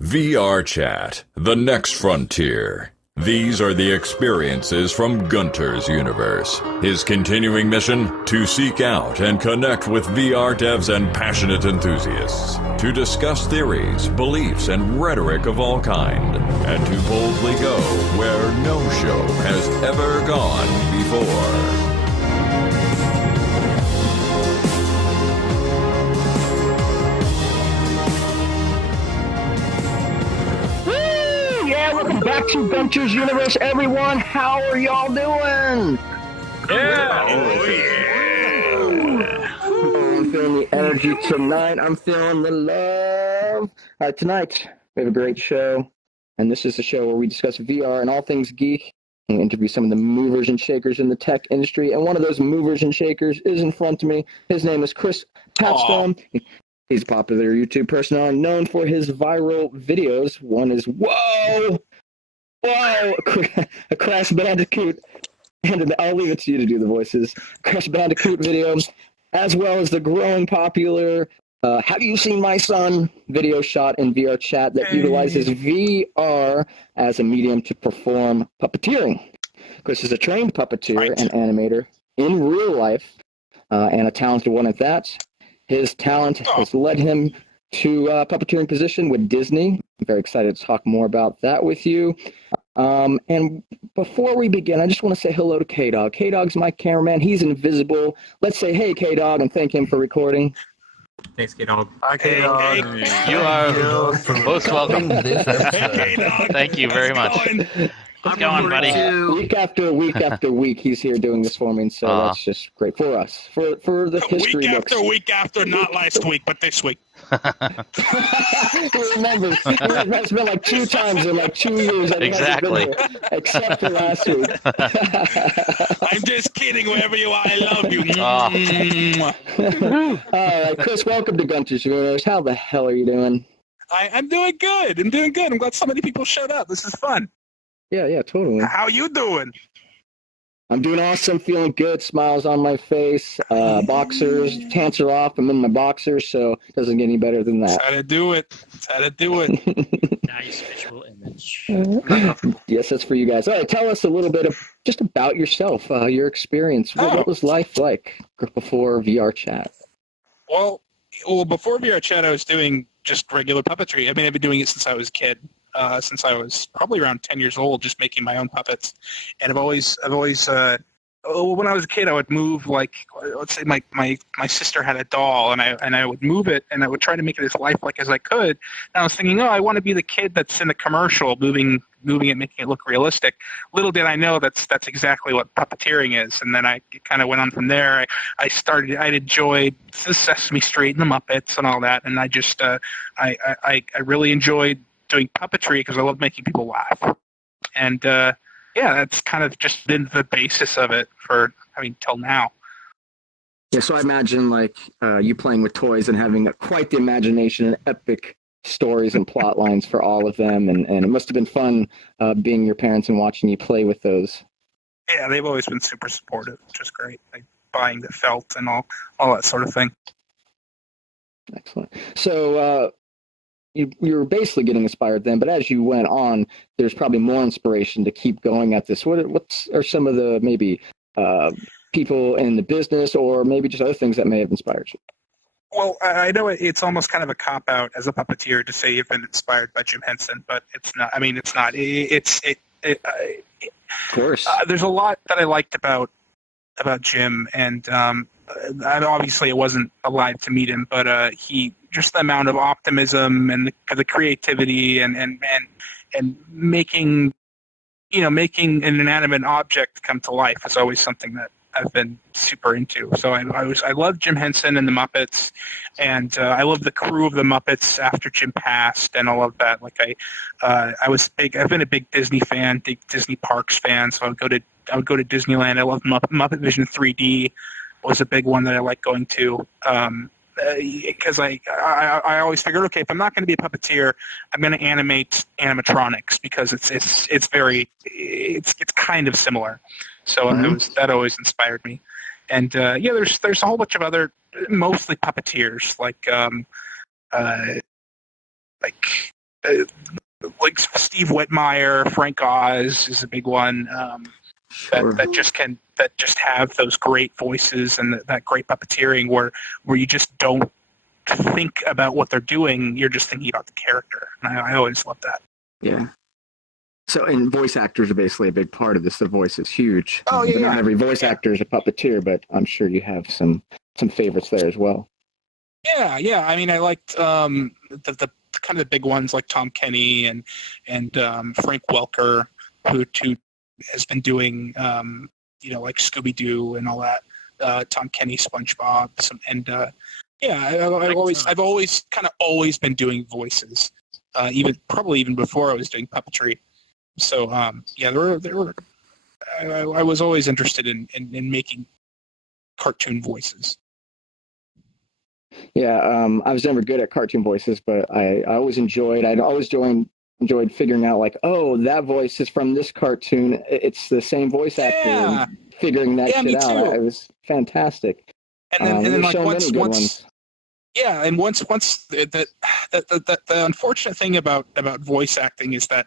VRCHAT, the next frontier. These are the experiences from Gunter's universe. His continuing mission? To seek out and connect with VR devs and passionate enthusiasts. To discuss theories, beliefs, and rhetoric of all kind. And to boldly go where no show has ever gone before. Welcome back to Gunter's Universe, everyone. How are y'all doing? Yeah. I'm feeling the energy tonight. I'm feeling the love. Tonight, we have a great show, and this is the show where we discuss VR and all things geek, and we interview some of the movers and shakers in the tech industry, and one of those movers and shakers is in front of me. His name is Chris Patstone. He's a popular YouTube personality known for his viral videos. One is Woah! Whoa! A Crash Bandicoot, and I'll leave it to you to do the voices. Crash Bandicoot video, as well as the growing popular Have You Seen My Son video shot in VRCHAT that utilizes VR as a medium to perform puppeteering. Chris is a trained puppeteer and animator in real life, and a talented one at that. His talent has led him to a puppeteering position with Disney. I'm very excited to talk more about that with you. And before we begin, I just want to say hello to K-Dog. K-Dog's my cameraman. He's invisible. Let's say hey, K-Dog, and thank him for recording. Thanks, K-Dog. Hi, K-Dog. You are most welcome. Thank you very much. What's going, buddy? Week after week, he's here doing this for me, and so that's just great for us. For the history books. Week after, not last week, but this week. Remember, it's been like 2 times in like 2 years. Exactly. Except for last week. I'm just kidding. Wherever you are, I love you. All right, Chris, welcome to Gunter's Universe. How the hell are you doing? I'm doing good. I'm glad so many people showed up. This is fun. Yeah, totally. How you doing? I'm doing awesome, feeling good, smiles on my face, boxers, pants are off, I'm in my boxers, so it doesn't get any better than that. That's how to do it. Nice visual image. Yes, that's for you guys. All right, tell us a little bit just about yourself, your experience. What was life like before VRCHAT? Well, before VRCHAT, I was doing just regular puppetry. I mean, I've been doing it since I was a kid. Since I was probably around 10 years old, just making my own puppets. And I've always when I was a kid, I would move, like, let's say my sister had a doll, and I would move it, and I would try to make it as lifelike as I could. And I was thinking, I want to be the kid that's in the commercial, moving it, making it look realistic. Little did I know that's exactly what puppeteering is. And then I kind of went on from there. I'd enjoyed Sesame Street and the Muppets and all that, and I just I really enjoyed doing puppetry because I love making people laugh. And that's kind of just been the basis of it till now. Yeah, so I imagine like you playing with toys and having quite the imagination and epic stories and plot lines for all of them, and it must have been fun being your parents and watching you play with those. Yeah, they've always been super supportive, which is great. Like buying the felt and all that sort of thing. Excellent. So you were basically getting inspired then, but as you went on, there's probably more inspiration to keep going at this. What are some of the maybe people in the business, or maybe just other things that may have inspired you? Well, I know it's almost kind of a cop-out as a puppeteer to say you've been inspired by Jim Henson, but it's not. I mean, it's not. Of course. There's a lot that I liked about Jim, and obviously I wasn't alive to meet him, but he just the amount of optimism and the creativity and making an inanimate object come to life is always something that I've been super into. So I love Jim Henson and the Muppets, and I love the crew of the Muppets after Jim passed, and all of that. Like I've been a big Disney fan, big Disney Parks fan. So I would go to Disneyland. I love Muppet Vision 3D was a big one that I like going to. Because I always figured, okay, if I'm not going to be a puppeteer, I'm going to animate animatronics because it's kind of similar. So that always inspired me. And there's a whole bunch of other mostly puppeteers like like Steve Whitmire, Frank Oz is a big one. Sure. That just have those great voices and that great puppeteering where you just don't think about what they're doing. You're just thinking about the character. And I always love that. Yeah. So, and voice actors are basically a big part of this. The voice is huge. Oh, yeah, Not yeah. every voice actor is a puppeteer, but I'm sure you have some favorites there as well. Yeah. I mean, I liked the kind of the big ones like Tom Kenny and Frank Welker, who has been doing like Scooby Doo and all that. Tom Kenny, SpongeBob, I've always been doing voices, even before I was doing puppetry. So there were. I was always interested in making cartoon voices. Yeah, I was never good at cartoon voices, but I always enjoyed figuring out like, oh, that voice is from this cartoon. It's the same voice actor. Yeah. And figuring that shit out. It was fantastic. And then like once ones. Yeah, and once the unfortunate thing about voice acting is that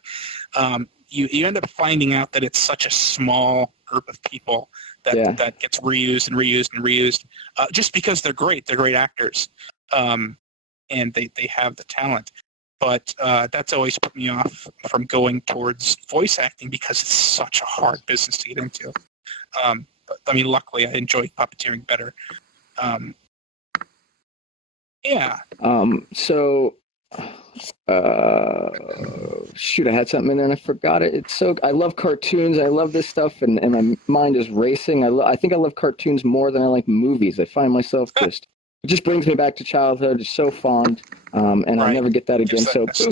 you end up finding out that it's such a small group of people that gets reused and reused and reused just because they're great actors, and they have the talent. But that's always put me off from going towards voice acting because it's such a hard business to get into. But I mean, luckily I enjoy puppeteering better. Yeah. So, shoot, I had something in there and I forgot it. I love cartoons. I love this stuff, and my mind is racing. I think I love cartoons more than I like movies. I find myself it just brings me back to childhood. It's so fond, and I'll never get that again. That So,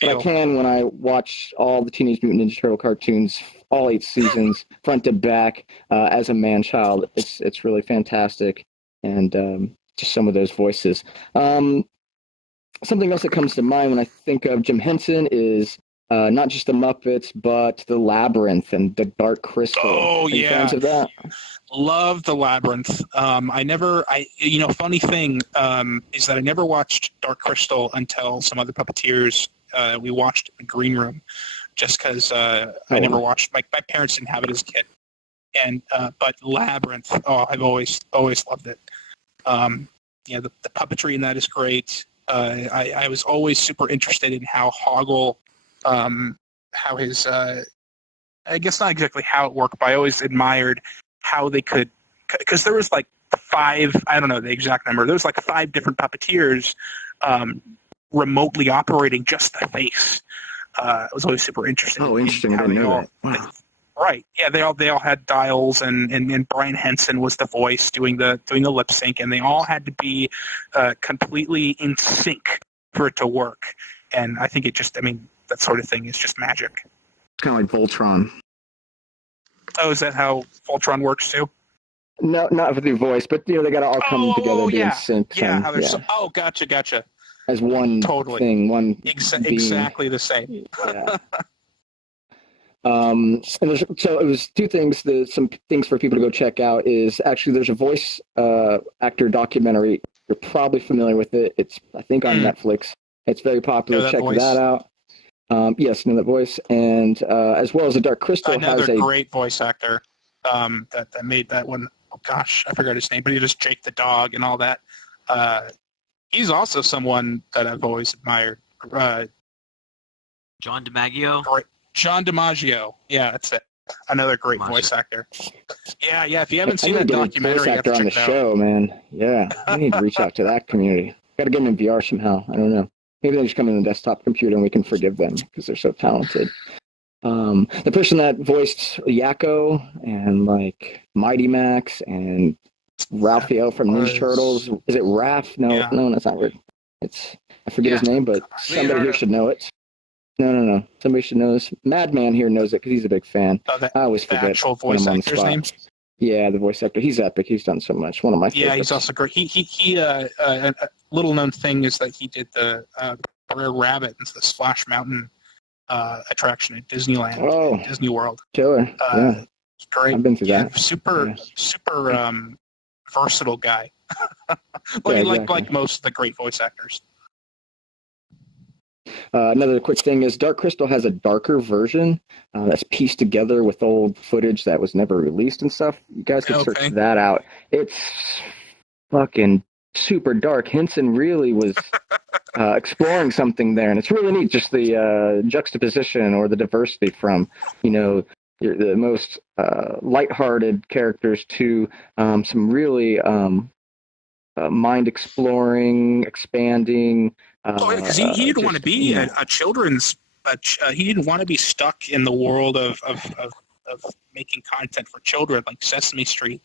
but I can when I watch all the Teenage Mutant Ninja Turtle cartoons, all 8 seasons, front to back, as a man-child. It's really fantastic, and just some of those voices. Something else that comes to mind when I think of Jim Henson is not just the Muppets, but the Labyrinth and the Dark Crystal. Oh, Are you yeah. fans of that? Love the Labyrinth. Funny thing is that I never watched Dark Crystal until some other puppeteers we watched in the green room, just because I never watched. My parents didn't have it as a kid, but Labyrinth. Oh, I've always loved it. The puppetry in that is great. I was always super interested in how Hoggle, how his, I guess not exactly how it worked, but I always admired how they could, because there was like 5, I don't know the exact number, there was like 5 different puppeteers remotely operating just the face. I was always super interested. Oh, interesting. I didn't know that. Wow. Right. Yeah, they all had dials, and Brian Henson was the voice doing the lip sync, and they all had to be completely in sync for it to work. And I think that sort of thing is just magic. It's kind of like Voltron. Oh, is that how Voltron works too? No, not with the voice, but they got to all come together, be in sync. Yeah, gotcha. As one thing, one exactly the same. Yeah. And so it was 2 things. Some things for people to go check out is actually there's a voice actor documentary. You're probably familiar with it. It's I think on Netflix. It's very popular. Check that out. Yes, Know That Voice, and as well as the Dark Crystal. Another great voice actor that made that one. Oh gosh, I forgot his name, but he just Jake the dog and all that. He's also someone that I've always admired. John DiMaggio. Great. John DiMaggio. Yeah, that's it. Another great voice actor. Yeah. If you haven't seen that documentary, voice actor on the show, man. Yeah, I need to reach out to that community. Got to get them in VR somehow. I don't know. Maybe they just come in the desktop computer and we can forgive them because they're so talented. The person that voiced Yakko and like Mighty Max and Ralphio from Ninja Turtles, is it Raph? No, that's not right. I forget his name, but somebody here should know it. No. Somebody should know this. Madman here knows it because he's a big fan. I always forget. The actual voice actor's name? Yeah, the voice actor. He's epic. He's done so much. One of my favorites. Yeah, he's also great. He a little known thing is that he did the Brer Rabbit into the Splash Mountain attraction at Disneyland, Disney World. Killer. Yeah. Great. I've been through that. Super versatile guy. Like most of the great voice actors. Another quick thing is Dark Crystal has a darker version that's pieced together with old footage that was never released and stuff. You guys can search that out. It's fucking super dark. Henson really was exploring something there, and it's really neat, just the juxtaposition or the diversity from, the most lighthearted characters to some really mind-exploring, expanding. Because he didn't want to be a children's. He didn't want to be stuck in the world of making content for children like Sesame Street.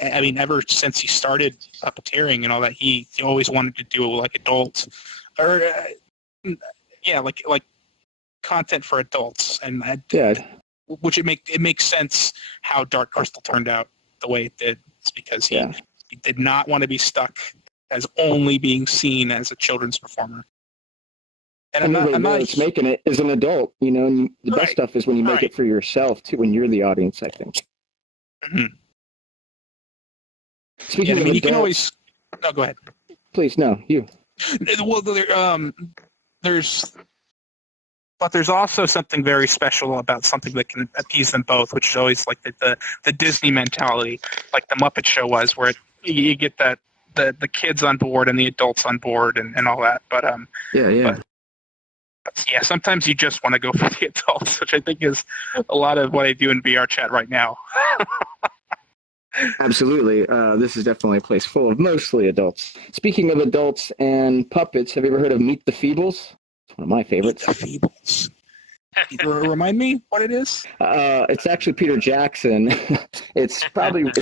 Ever since he started puppeteering and all that, he always wanted to do like adults, or like content for adults, and which it makes sense how Dark Crystal turned out the way it did. It's because he did not want to be stuck as only being seen as a children's performer. And I'm not making it as an adult, and the best stuff is when you make it for yourself too, when you're the audience, I think. Mm-hmm. Speaking of adults, you can always. No, go ahead. Please, no, you. Well, there's also something very special about something that can appease them both, which is always like the Disney mentality, like the Muppet Show was, where you get that the kids on board and the adults on board and all that. But sometimes you just want to go for the adults, which I think is a lot of what I do in VRCHAT right now. Absolutely. This is definitely a place full of mostly adults. Speaking of adults and puppets, have you ever heard of Meet the Feebles? It's one of my favorites. Meet the Feebles. Remind me what it is? It's actually Peter Jackson. It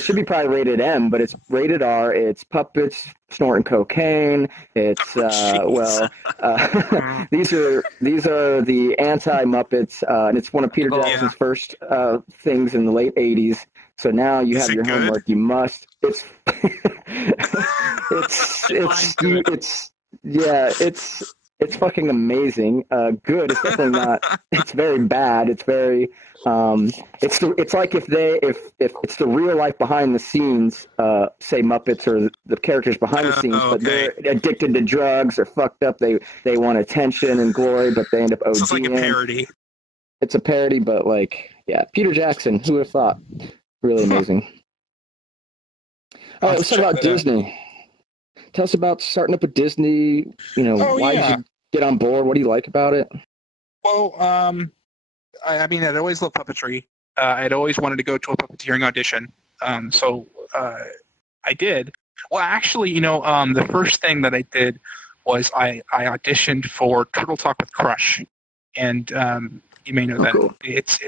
should be probably rated M, but it's rated R. It's puppets snorting cocaine. It's these are the anti-Muppets, and it's one of Peter Jackson's first things in the late '80s. So now you have your homework. You must. It's fucking amazing. Good. It's definitely not. It's very bad. It's very. It's like if it's the real life behind the scenes, say Muppets or the characters behind the scenes, but they're addicted to drugs or fucked up. They want attention and glory, but they end up ODing. So it's like a parody. It's a parody, but Peter Jackson. Who would have thought? Really amazing. All right, let's talk about Disney. Tell us about starting up with Disney. Why did you get on board? What do you like about it? Well, I'd always loved puppetry. I'd always wanted to go to a puppeteering audition. So I did. Well, actually, the first thing that I did was I auditioned for Turtle Talk with Crush, and you may know that cool. It's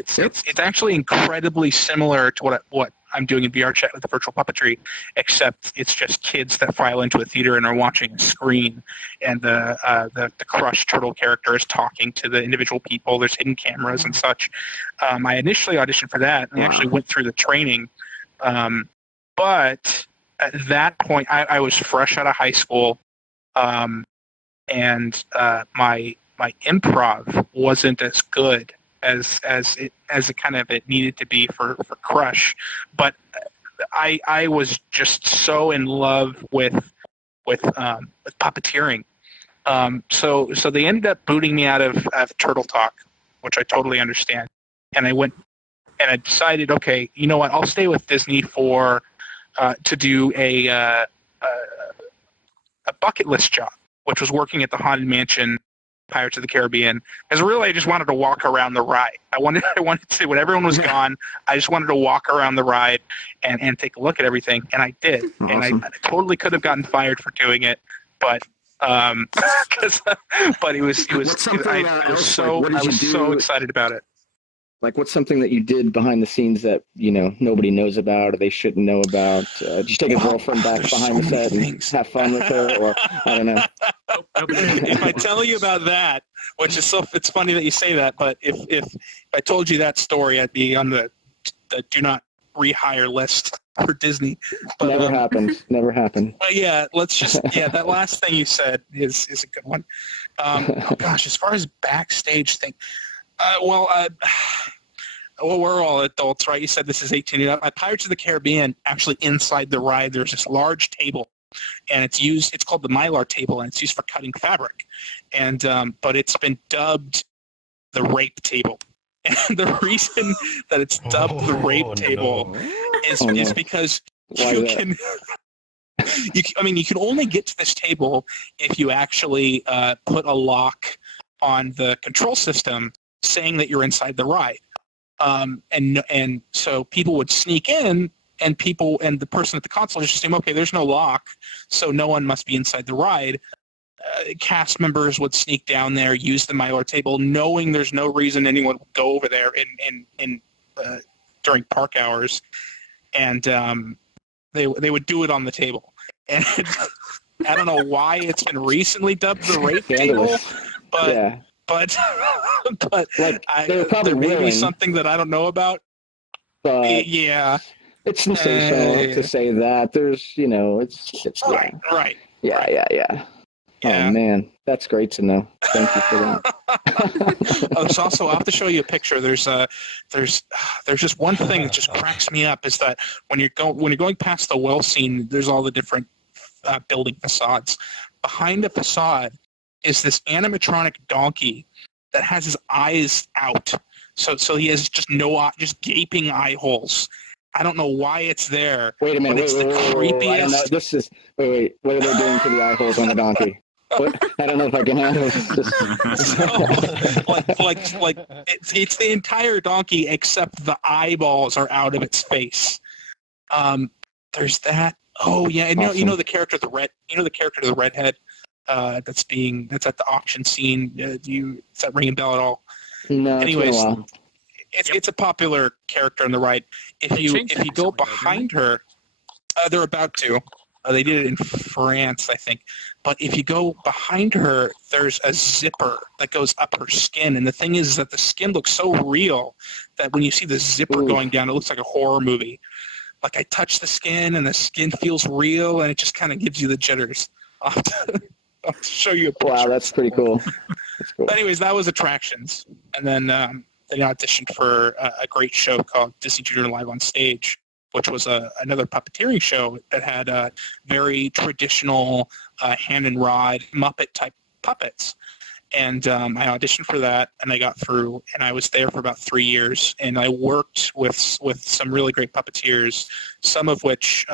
actually incredibly similar to what I'm doing in VRCHAT with the virtual puppetry, except it's just kids that file into a theater and are watching a screen, and the Crush turtle character is talking to the individual people. There's hidden cameras and such. I initially auditioned for that, and I actually went through the training, but at that point I was fresh out of high school, and my improv wasn't as good as it kind of it needed to be for Crush, but I was just so in love with puppeteering. So they ended up booting me out of Turtle Talk, which I totally understand. And I went and I decided, okay, you know what? I'll stay with Disney for to do a bucket list job, which was working at the Haunted Mansion, Pirates of the Caribbean, because really I just wanted to walk around the ride. I wanted to, when everyone was gone, I just wanted to walk around the ride and take a look at everything, and I did. Awesome. And I totally could have gotten fired for doing it, but I was so excited about it. Like, what's something that you did behind the scenes that nobody knows about or they shouldn't know about? Did you take a girlfriend back behind the set and have fun with her, or I don't know? If I tell you about that, which is it's funny that you say that, but if I told you that story, I'd be on the do not rehire list for Disney. But, Never happened. But that last thing you said is a good one. As far as backstage thing. We're all adults, right? You said this is 18 and up. At Pirates of the Caribbean, actually inside the ride, there's this large table and it's called the Mylar table, and it's used for cutting fabric. And but it's been dubbed the rape table. And the reason that it's dubbed the rape table is because you can you can only get to this table if you actually put a lock on the control system saying that you're inside the ride. And so people would sneak in, and the person at the console just assume, okay, there's no lock, so no one must be inside the ride. Cast members would sneak down there, use the Mylar table, knowing there's no reason anyone would go over there during park hours, and they would do it on the table. And I don't know why it's been recently dubbed the rape table, but like, there may be something that I don't know about. But yeah, it's sensational to say that. There's, it's right. Yeah. Oh man, that's great to know. Thank you for that. There's also, I'll have to show you a picture. There's just one thing that just cracks me up, is that when you're going past the well scene, there's all the different building facades. Behind the facade is this animatronic donkey that has his eyes out. So he has just gaping eye holes. I don't know why it's there. Wait a minute. But it's the creepiest. I don't know. This is wait. What are they doing to the eye holes on the donkey? I don't know if I can handle this. It's the entire donkey except the eyeballs are out of its face. There's that. Oh yeah, and awesome. you know the character the redhead that's at the auction scene. Does that ring a bell at all? No. Anyways, it's been a while. It's a popular character on the ride. If you go behind her, they're about to. They did it in France, I think. But if you go behind her, there's a zipper that goes up her skin. And the thing is that the skin looks so real that when you see the zipper going down, it looks like a horror movie. Like, I touch the skin, and the skin feels real, and it just kind of gives you the jitters. I'll have to show you a picture. Wow, that's pretty cool. That's cool. But anyways, that was attractions. And then they auditioned for a great show called Disney Junior Live on Stage, which was another puppeteering show that had very traditional hand and rod Muppet-type puppets. And I auditioned for that, and I got through, and I was there for about 3 years, and I worked with some really great puppeteers, some of which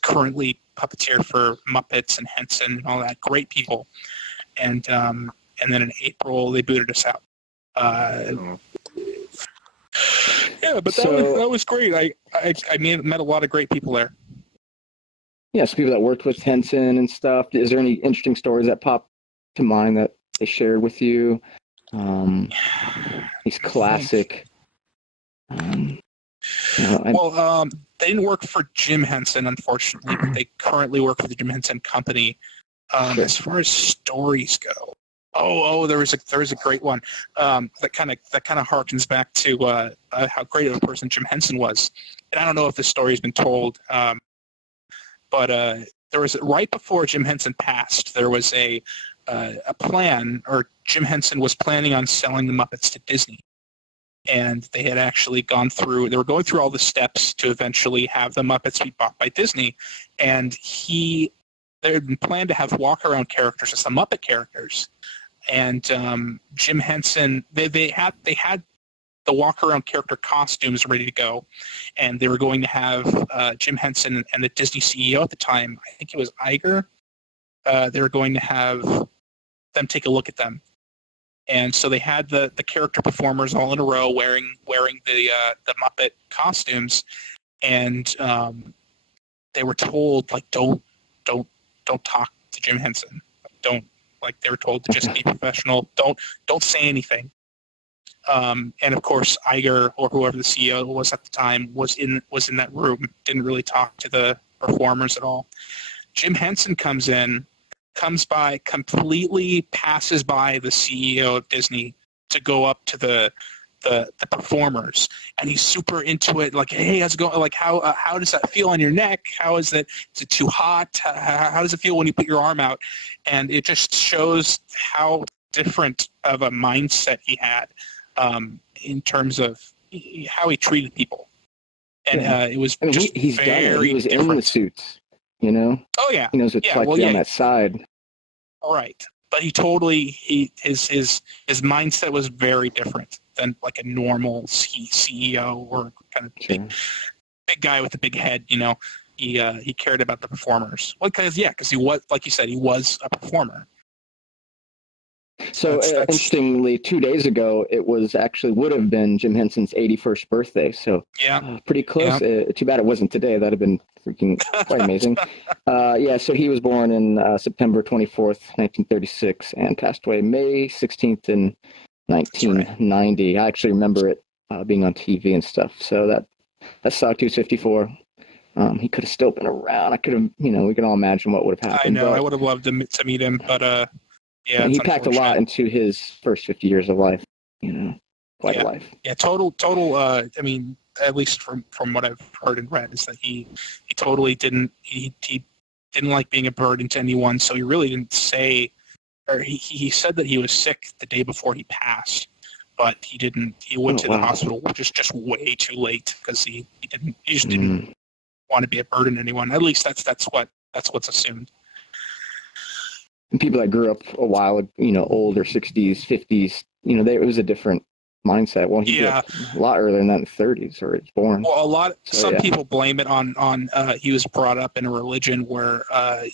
currently puppeteer for Muppets and Henson and all that, great people. And then in April, they booted us out. Yeah, but that was great. I met a lot of great people there. Yeah, some people that worked with Henson and stuff. Is there any interesting stories that pop to mind that they shared with you? These classic. They didn't work for Jim Henson, unfortunately, but they currently work for the Jim Henson Company. Sure. As far as stories go, there was a great one that kind of harkens back to how great of a person Jim Henson was. And I don't know if this story has been told, but there was, right before Jim Henson passed, there was a plan, or Jim Henson was planning on selling the Muppets to Disney. And they had actually they were going through all the steps to eventually have the Muppets be bought by Disney. And they had planned to have walk-around characters as the Muppet characters. And Jim Henson, they had the walk-around character costumes ready to go. And they were going to have Jim Henson and the Disney CEO at the time, I think it was Iger, they were going to have them take a look at them. And so they had the character performers all in a row wearing the Muppet costumes, and they were told, like, don't talk to Jim Henson. They were told to just be professional. Don't say anything. And of course, Iger, or whoever the CEO was at the time, was in that room. Didn't really talk to the performers at all. Jim Henson comes by, completely passes by the CEO of Disney to go up to the performers, and he's super into it. Like, hey, how's it going? Like, how does that feel on your neck? How is that? Is it too hot? How does it feel when you put your arm out? And it just shows how different of a mindset he had in terms of how he treated people. And it was just he's very done it. He was different. in the suits. You know, Oh yeah. he knows what it's like to be on that side. Right. But his mindset was very different than like a normal CEO or kind of big guy with a big head. You know, he cared about the performers. Well, because he was, like you said, he was a performer. So interestingly, 2 days ago, it would have been Jim Henson's 81st birthday. So pretty close. Yeah. Too bad it wasn't today. That'd have been freaking quite amazing. So he was born in September 24th, 1936, and passed away May 16th in 1990. I actually remember it being on TV and stuff. So that sucked. He was 54. He could have still been around. I could have, we can all imagine what would have happened. I know. I would have loved to meet him, but yeah, he packed a lot into his first 50 years of life. Quite a life. Yeah, total. I mean, at least from what I've heard and read, is that he totally didn't didn't like being a burden to anyone. So he really didn't say, or he said that he was sick the day before he passed, but he didn't. He went to the hospital, which is just way too late because he just didn't want to be a burden to anyone. At least that's what's assumed. And people that grew up a while, older, 60s, 50s, it was a different mindset. Well, he grew up a lot earlier than that, in the 30s, or it's born. Well, some people blame it on he was brought up in a religion where I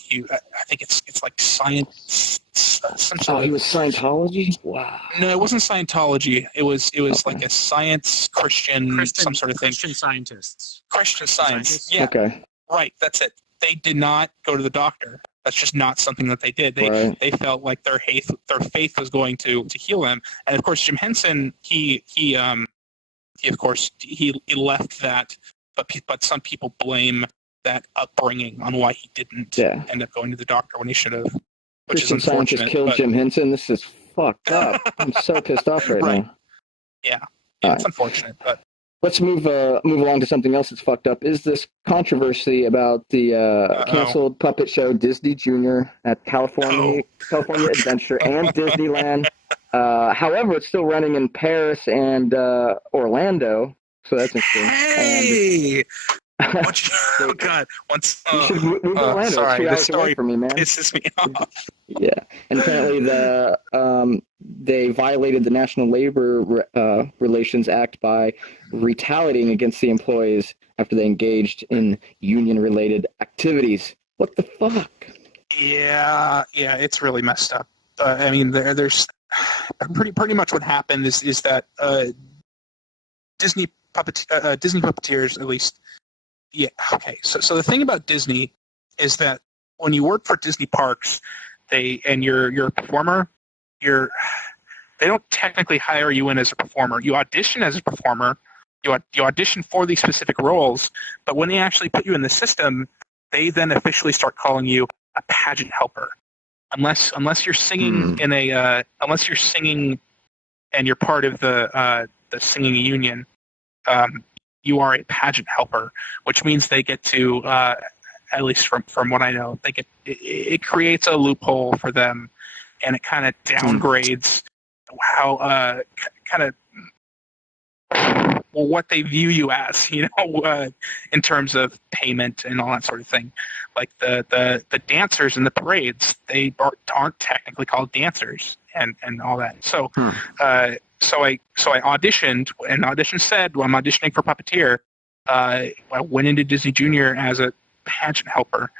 think it's like science. He was Scientology? Wow. No, it wasn't Scientology. It was like a science Christian some sort of thing. Christian scientists. Christian science. Yeah. Okay. Right. That's it. They did not go to the doctor. That's just not something that they did. They felt like their faith was going to heal them. And of course, Jim Henson, he left that, but some people blame that upbringing on why he didn't end up going to the doctor when he should have, which is unfortunate. Scientists killed Jim Henson. This is fucked up. I'm so pissed off right now. Yeah, it's unfortunate, but. Let's move along to something else that's fucked up. Is this controversy about the canceled puppet show Disney Junior at California Adventure and Disneyland? However, it's still running in Paris and Orlando, so that's interesting. Hey! Oh God! You should move to Orlando. Sorry, the this story for me, man. pisses me off. Yeah, and apparently they violated the National Labor Relations Act by retaliating against the employees after they engaged in union-related activities. What the fuck? Yeah, it's really messed up. I mean, there's pretty much what happened is that Disney puppeteers, at least. Yeah. Okay. So the thing about Disney is that when you work for Disney parks, you're a performer, they don't technically hire you in as a performer. You audition as a performer. You audition for these specific roles, but when they actually put you in the system, they then officially start calling you a pageant helper. Unless you're singing unless you're singing and you're part of the singing union. You are a pageant helper, which means they get to, at least from what I know, it creates a loophole for them, and it kind of downgrades how what they view you as, in terms of payment and all that sort of thing. Like the dancers in the parades, they aren't technically called dancers and all that. So. So I auditioned, and audition said, well, I'm auditioning for Puppeteer. I went into Disney Junior as a pageant helper,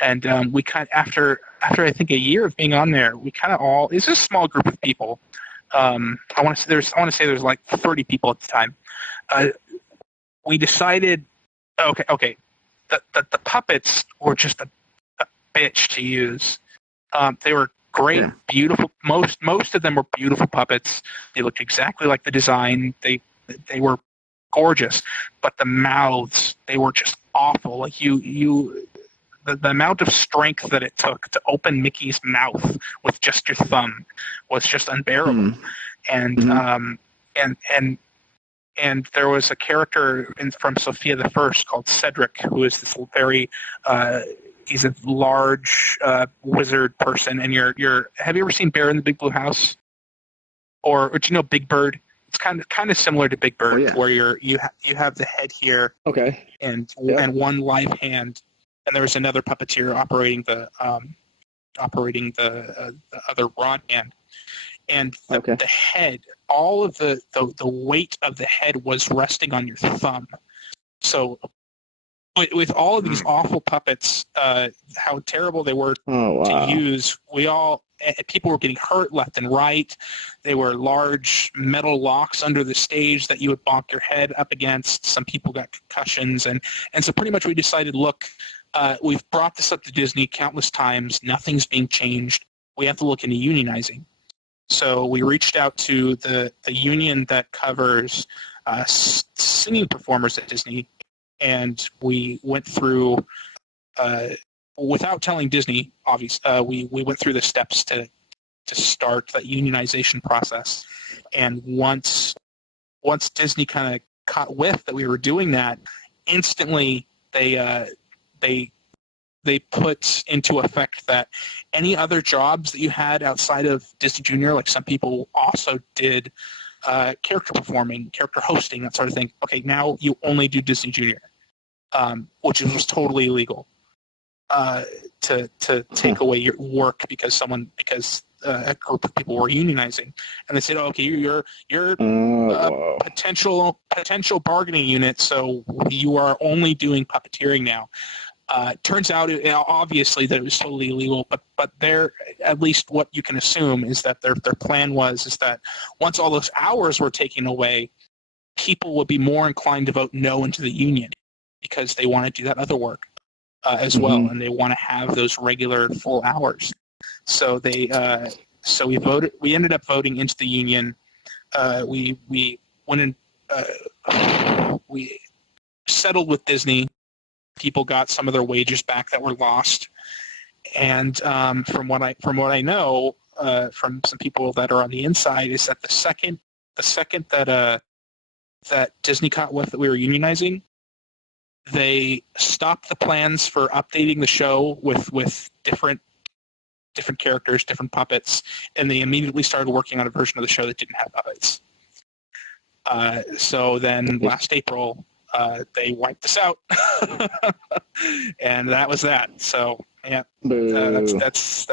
and we after I think a year of being on there, we it's a small group of people. I want to say there's like 30 people at the time. We decided, okay, the puppets were just a bitch to use. They were great, beautiful. Most of them were beautiful puppets. They looked exactly like the design. They were gorgeous, but the mouths, they were just awful. Like the amount of strength that it took to open Mickey's mouth with just your thumb was just unbearable. And there was a character from Sophia the First called Cedric, who is this very he's a large wizard person, and have you ever seen Bear in the Big Blue House? Or do you know Big Bird? It's kind of similar to Big Bird, where you have the head here, okay, and one live hand and there was another puppeteer operating the other rod hand. And the head, all of the weight of the head was resting on your thumb. So with all of these awful puppets, how terrible they were to use, people were getting hurt left and right. They were large metal locks under the stage that you would bonk your head up against. Some people got concussions. And so pretty much we decided, look, we've brought this up to Disney countless times. Nothing's being changed. We have to look into unionizing. So we reached out to the union that covers singing performers at Disney, and we went through, without telling Disney, obviously, we went through the steps to start that unionization process. And once Disney kind of caught whiff that we were doing that, instantly they put into effect that any other jobs that you had outside of Disney Junior, like some people also did character performing, character hosting, that sort of thing. Okay, now you only do Disney Junior, which was totally illegal to take away your work because a group of people were unionizing, and they said, "Oh, okay, you're potential bargaining unit, so you are only doing puppeteering now." Turns out, obviously, that it was totally illegal, but at least what you can assume is that their plan is that once all those hours were taken away, people would be more inclined to vote no into the union because they want to do that other work as well, and they want to have those regular full hours. So we ended up voting into the union. We went in. We settled with Disney. People got some of their wages back that were lost, and from what I know from some people that are on the inside is that the second that Disney caught with that we were unionizing, they stopped the plans for updating the show with different characters, different puppets, and they immediately started working on a version of the show that didn't have puppets. So then last April, they wiped us out, and that was that. So yeah, that's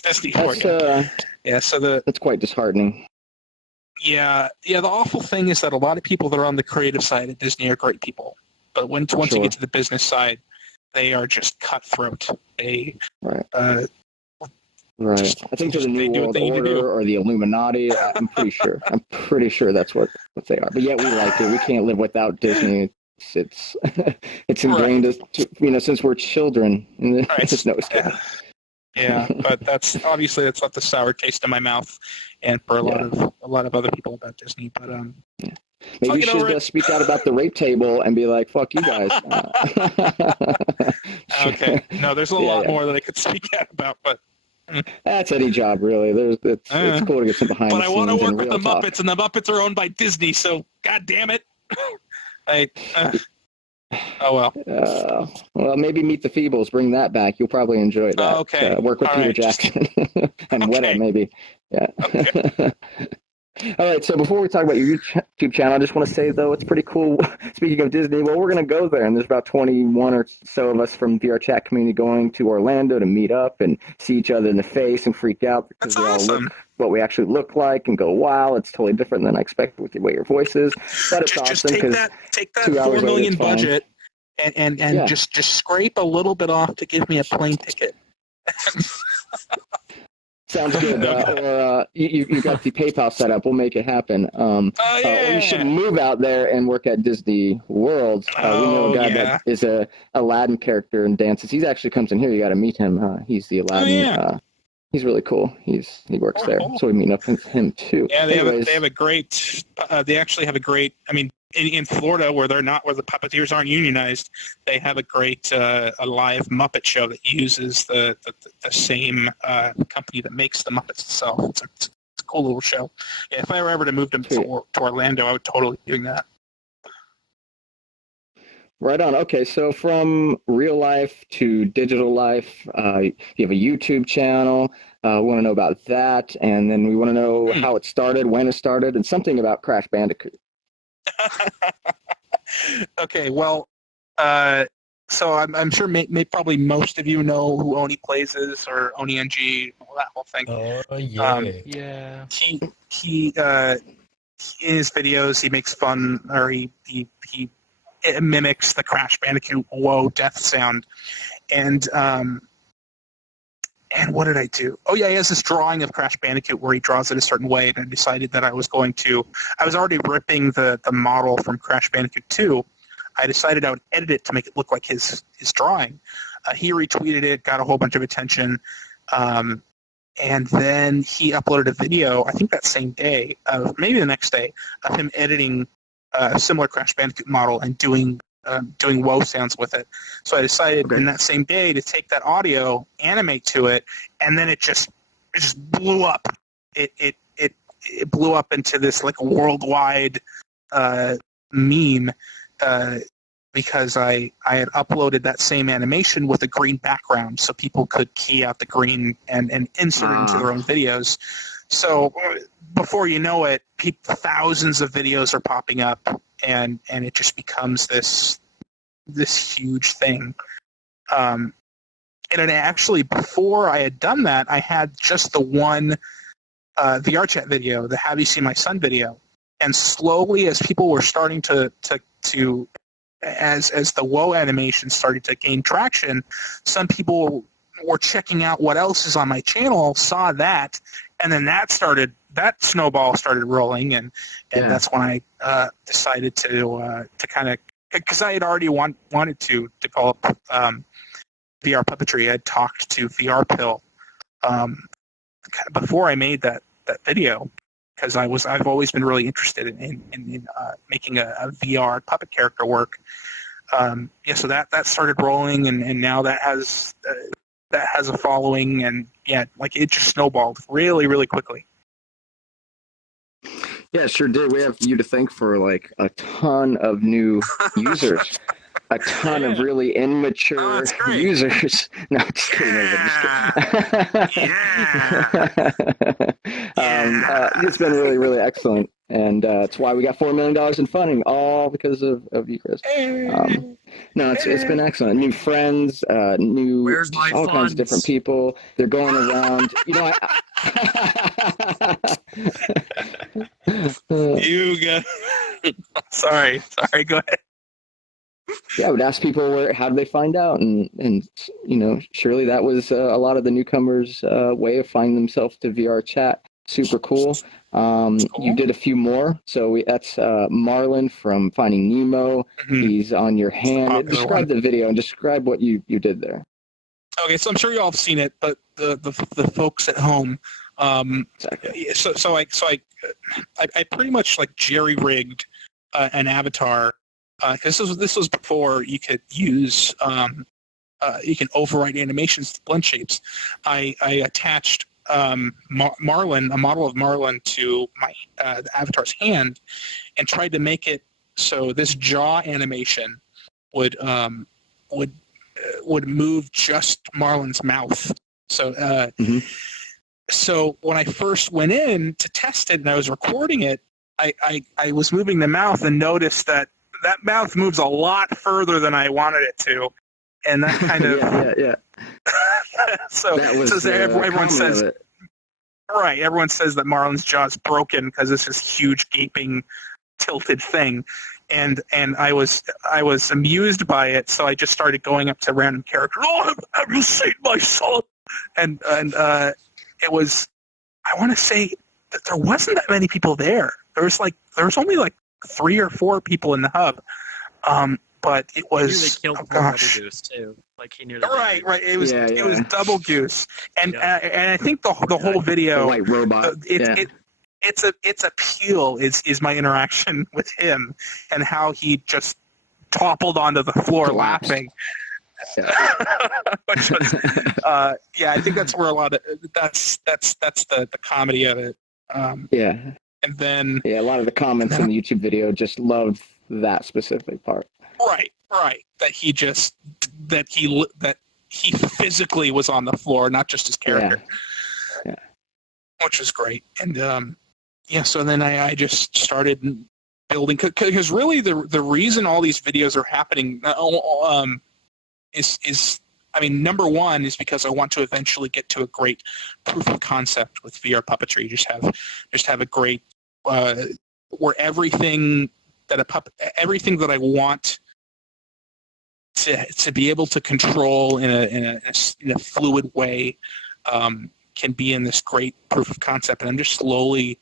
Disney for you. Yeah, so that's quite disheartening. Yeah. The awful thing is that a lot of people that are on the creative side at Disney are great people, but once you get to the business side, they are just cutthroat. Right. I think they're the New World Order or the Illuminati. I'm pretty sure. That's what they are. But yet we like it. We can't live without Disney. It's ingrained since we're children. There's no escape. Yeah, but that's left the sour taste in my mouth, and for a lot of other people about Disney. But maybe you should speak out about the rape table and be like, "Fuck you guys." Okay. No, there's a lot more that I could speak out about, but. That's any job, really. It's cool to get some behind the scenes. But I want to work with the Muppets, and the Muppets are owned by Disney, so god damn it. Oh well. Well, maybe Meet the Feebles. Bring that back. You'll probably enjoy that. Okay. Work with Peter Jackson and Weta, maybe. Yeah. Okay. All right, so before we talk about your YouTube channel, I just want to say, though, it's pretty cool. Speaking of Disney, well, we're going to go there, and there's about 21 or so of us from VRCHAT community going to Orlando to meet up and see each other in the face and freak out because That's we awesome. all look what we actually look like and go, wow, it's totally different than I expected with the way your voice is. But it's just awesome because take that 2 hours $4 million later, it's budget and just scrape a little bit off to give me a plane ticket. Sounds good. Or you got the PayPal set up. We'll make it happen. You should move out there and work at Disney World. We know a guy that is a Aladdin character and dances. He actually comes in here. You got to meet him. He's the Aladdin. He's really cool. He works there, so we meet up with him too. Yeah, they have a great. They actually have a great. I mean, in Florida, where the puppeteers aren't unionized, they have a great a live Muppet show that uses the same company that makes the Muppets itself. It's a cool little show. Yeah, if I were ever to move to Orlando, I would totally be doing that. Right on. Okay, so from real life to digital life, you have a YouTube channel. We want to know about that, and then we want to know how it started, when it started, and something about Crash Bandicoot. Okay, well, So I'm sure probably most of you know who Oni Plays is, or Oni NG, that whole thing. Oh yeah. Yeah. He in his videos he makes fun, or he mimics the Crash Bandicoot Woah death sound, and what did I do? Oh yeah, he has this drawing of Crash Bandicoot where he draws it a certain way, and I decided that I was already ripping the model from Crash Bandicoot 2. I decided I would edit it to make it look like his drawing. He retweeted it, got a whole bunch of attention, and then he uploaded a video, I think that same day, maybe the next day, of him editing a similar Crash Bandicoot model and doing Woah sounds with it. So I decided in that same day to take that audio, animate to it, and then it just blew up. It blew up into this like worldwide meme. Because I had uploaded that same animation with a green background, so people could key out the green and insert it into their own videos. So before you know it, thousands of videos are popping up, and it just becomes this huge thing. And then actually, before I had done that, I had just the one VRCHAT video, the Have You Seen My Son video. And slowly, as people were starting to as the Woah animation started to gain traction, some people were checking out what else is on my channel, saw that, and then that snowball started rolling, and that's when I decided to kind of, because I had already wanted to develop VR puppetry. I had talked to VR Pill before I made that video. Because I've always been really interested in making a VR puppet character work. So that started rolling, and now that has a following, and like it just snowballed really, really quickly. Yeah, it sure did. We have you to thank for like a ton of new users. A ton of really immature users. No, just kidding. It's been really, really excellent, and it's why we got $4 million in funding, all because of you, Chris. No, it's been excellent. New friends, all kinds of different people. They're going around. You know, You got. Sorry. Go ahead. Yeah, I would ask people how did they find out, and surely that was a lot of the newcomers' way of finding themselves to VRCHAT. Super cool. You did a few more, so that's Marlin from Finding Nemo. Mm-hmm. He's on your hand. Describe the video and describe what you did there. Okay, so I'm sure you all have seen it, but the folks at home. Exactly. So I pretty much like jerry-rigged an avatar. Because this was before you could use you can overwrite animations to blend shapes. I attached Marlin, a model of Marlin, to my the avatar's hand, and tried to make it so this jaw animation would move just Marlin's mouth. So so when I first went in to test it and I was recording it, I was moving the mouth and noticed that mouth moves a lot further than I wanted it to, and that kind of so everyone says everyone says that Marlin's jaw is broken because it's this huge gaping tilted thing, and I was amused by it, so I just started going up to random characters. Oh, have you seen my son? And it was, I want to say that there wasn't that many people there. There was only like 3 or 4 people in the hub, but it was Double Goose too. Like he nearly right. It was Double Goose, and I think the whole video, the white robot. Its appeal is my interaction with him and how he just toppled onto the floor laughing. Which was, I think that's where a lot of that's the comedy of it. And then a lot of the comments in the YouTube video just loved that specific part. Right. That he physically was on the floor, not just his character. Yeah. Which was great. And so then I just started building, because really the reason all these videos are happening, I mean, number one is because I want to eventually get to a great proof of concept with VR puppetry. Just have a great where everything that I want to be able to control in a fluid way can be in this great proof of concept. And I'm just slowly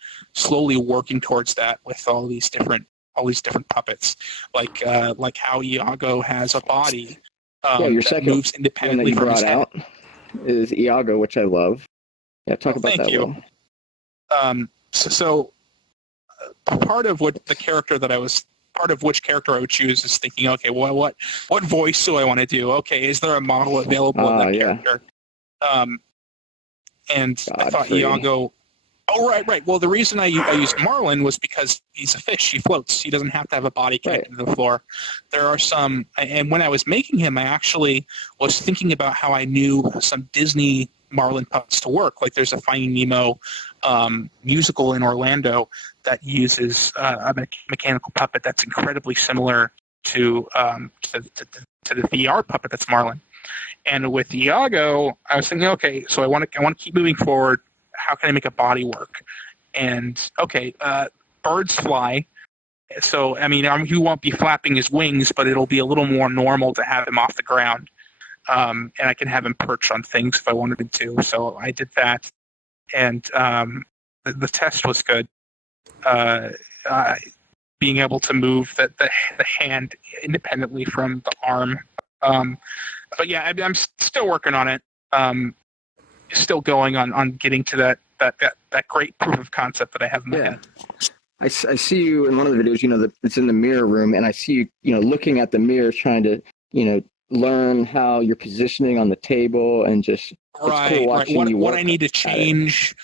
working towards that with all these different puppets, like how Iago has a body. Your that second moves independently one that from you his brought head. out is Iago, which I love. Yeah, talk about Thank that. you. So part of which character I would choose is thinking, okay, well, what voice do I want to do? Okay, is there a model available in that character? And I thought Iago. Oh, right. Well, the reason I used Marlin was because he's a fish. He floats. He doesn't have to have a body connected to the floor. There are some, and when I was making him, I actually was thinking about how I knew some Disney Marlin puppets to work. Like there's a Finding Nemo musical in Orlando that uses a mechanical puppet that's incredibly similar to the VR puppet that's Marlin. And with Iago, I was thinking, okay, so I want to keep moving forward. How can I make a body work? And okay, birds fly. So I mean, he won't be flapping his wings, but it'll be a little more normal to have him off the ground. And I can have him perch on things if I wanted him to. So I did that, and the test was good. Being able to move the hand independently from the arm. But yeah, I'm still working on it. Still going on getting to that great proof of concept that I have in my head. I see you in one of the videos, it's in the mirror room, and I see you, looking at the mirror, trying to, learn how you're positioning on the table, and just right. What I need to change.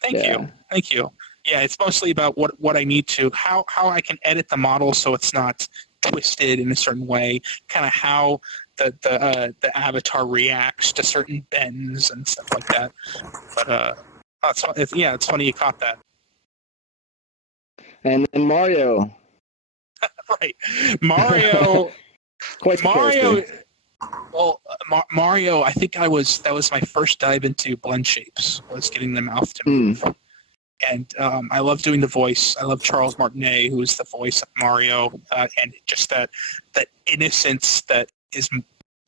Thank you. Yeah, it's mostly about what I need to, how I can edit the model so it's not twisted in a certain way, kind of how the avatar reacts to certain bends and stuff like that. But it's funny you caught that. And then Mario. Right, Mario. Mario. Well, Mario. I think that was my first dive into blend shapes. Was getting the mouth to move. And I love doing the voice. I love Charles Martinet, who is the voice of Mario, and just that innocence that is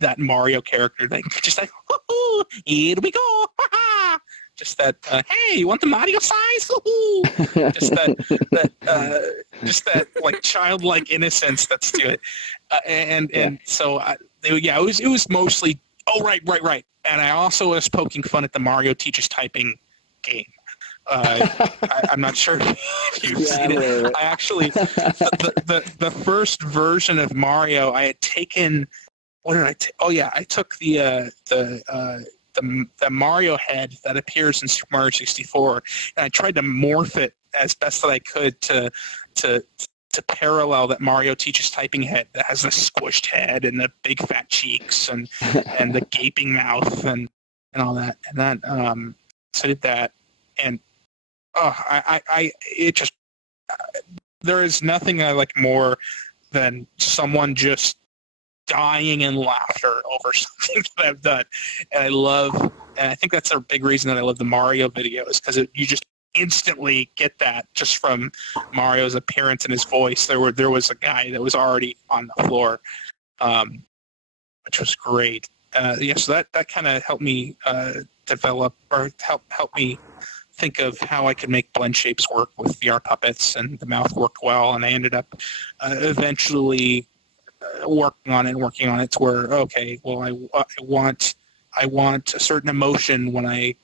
that Mario character. That just like, here we go, just that. Hey, you want the Mario size? Just that like childlike innocence that's to it. So it was mostly. Oh, right. And I also was poking fun at the Mario Teaches Typing game. I'm not sure if you've seen it. I actually, the first version of Mario, I had taken. What did I take? Oh yeah, I took the Mario head that appears in Super Mario 64, and I tried to morph it as best that I could to parallel that Mario Teaches Typing head that has the squished head and the big fat cheeks and the gaping mouth and all that. And that so I did that, and there is nothing I like more than someone just dying in laughter over something that I've done. And I think that's a big reason that I love the Mario videos, because you just instantly get that just from Mario's appearance and his voice. There was a guy that was already on the floor, which was great. So that kind of helped me develop, or help me think of how I could make blend shapes work with VR puppets, and the mouth worked well, and I ended up eventually working on it to where, okay, well, I want a certain emotion when I'm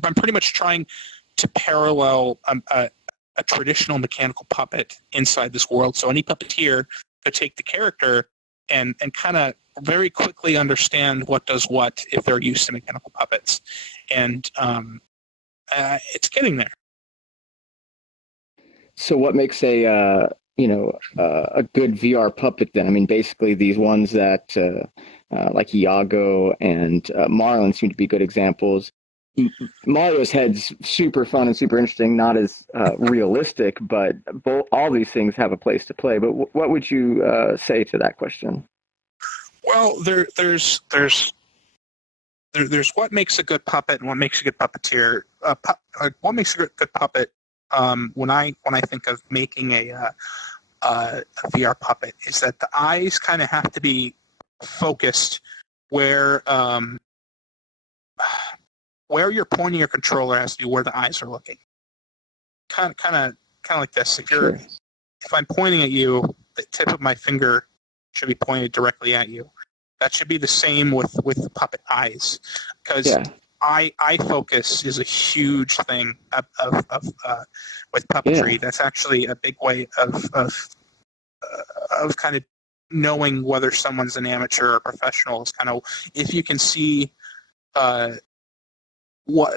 pretty much trying to parallel a traditional mechanical puppet inside this world. So any puppeteer could take the character and kind of very quickly understand what does what if they're used to mechanical puppets. And it's getting there. So what makes a good VR puppet then? I mean, basically these ones that like Iago and Marlin seem to be good examples. Mario's head's super fun and super interesting, not as realistic, but all these things have a place to play. But what would you say to that question? Well, there's what makes a good puppet and what makes a good puppeteer. What makes a good puppet? When I think of making a VR puppet, is that the eyes kind of have to be focused where you're pointing your controller has to be where the eyes are looking. Kind of like this. If I'm pointing at you, the tip of my finger should be pointed directly at you. That should be the same with the puppet eyes, because eye focus is a huge thing with puppetry. Yeah. That's actually a big way of kind of knowing whether someone's an amateur or professional. Is kind of if you can see what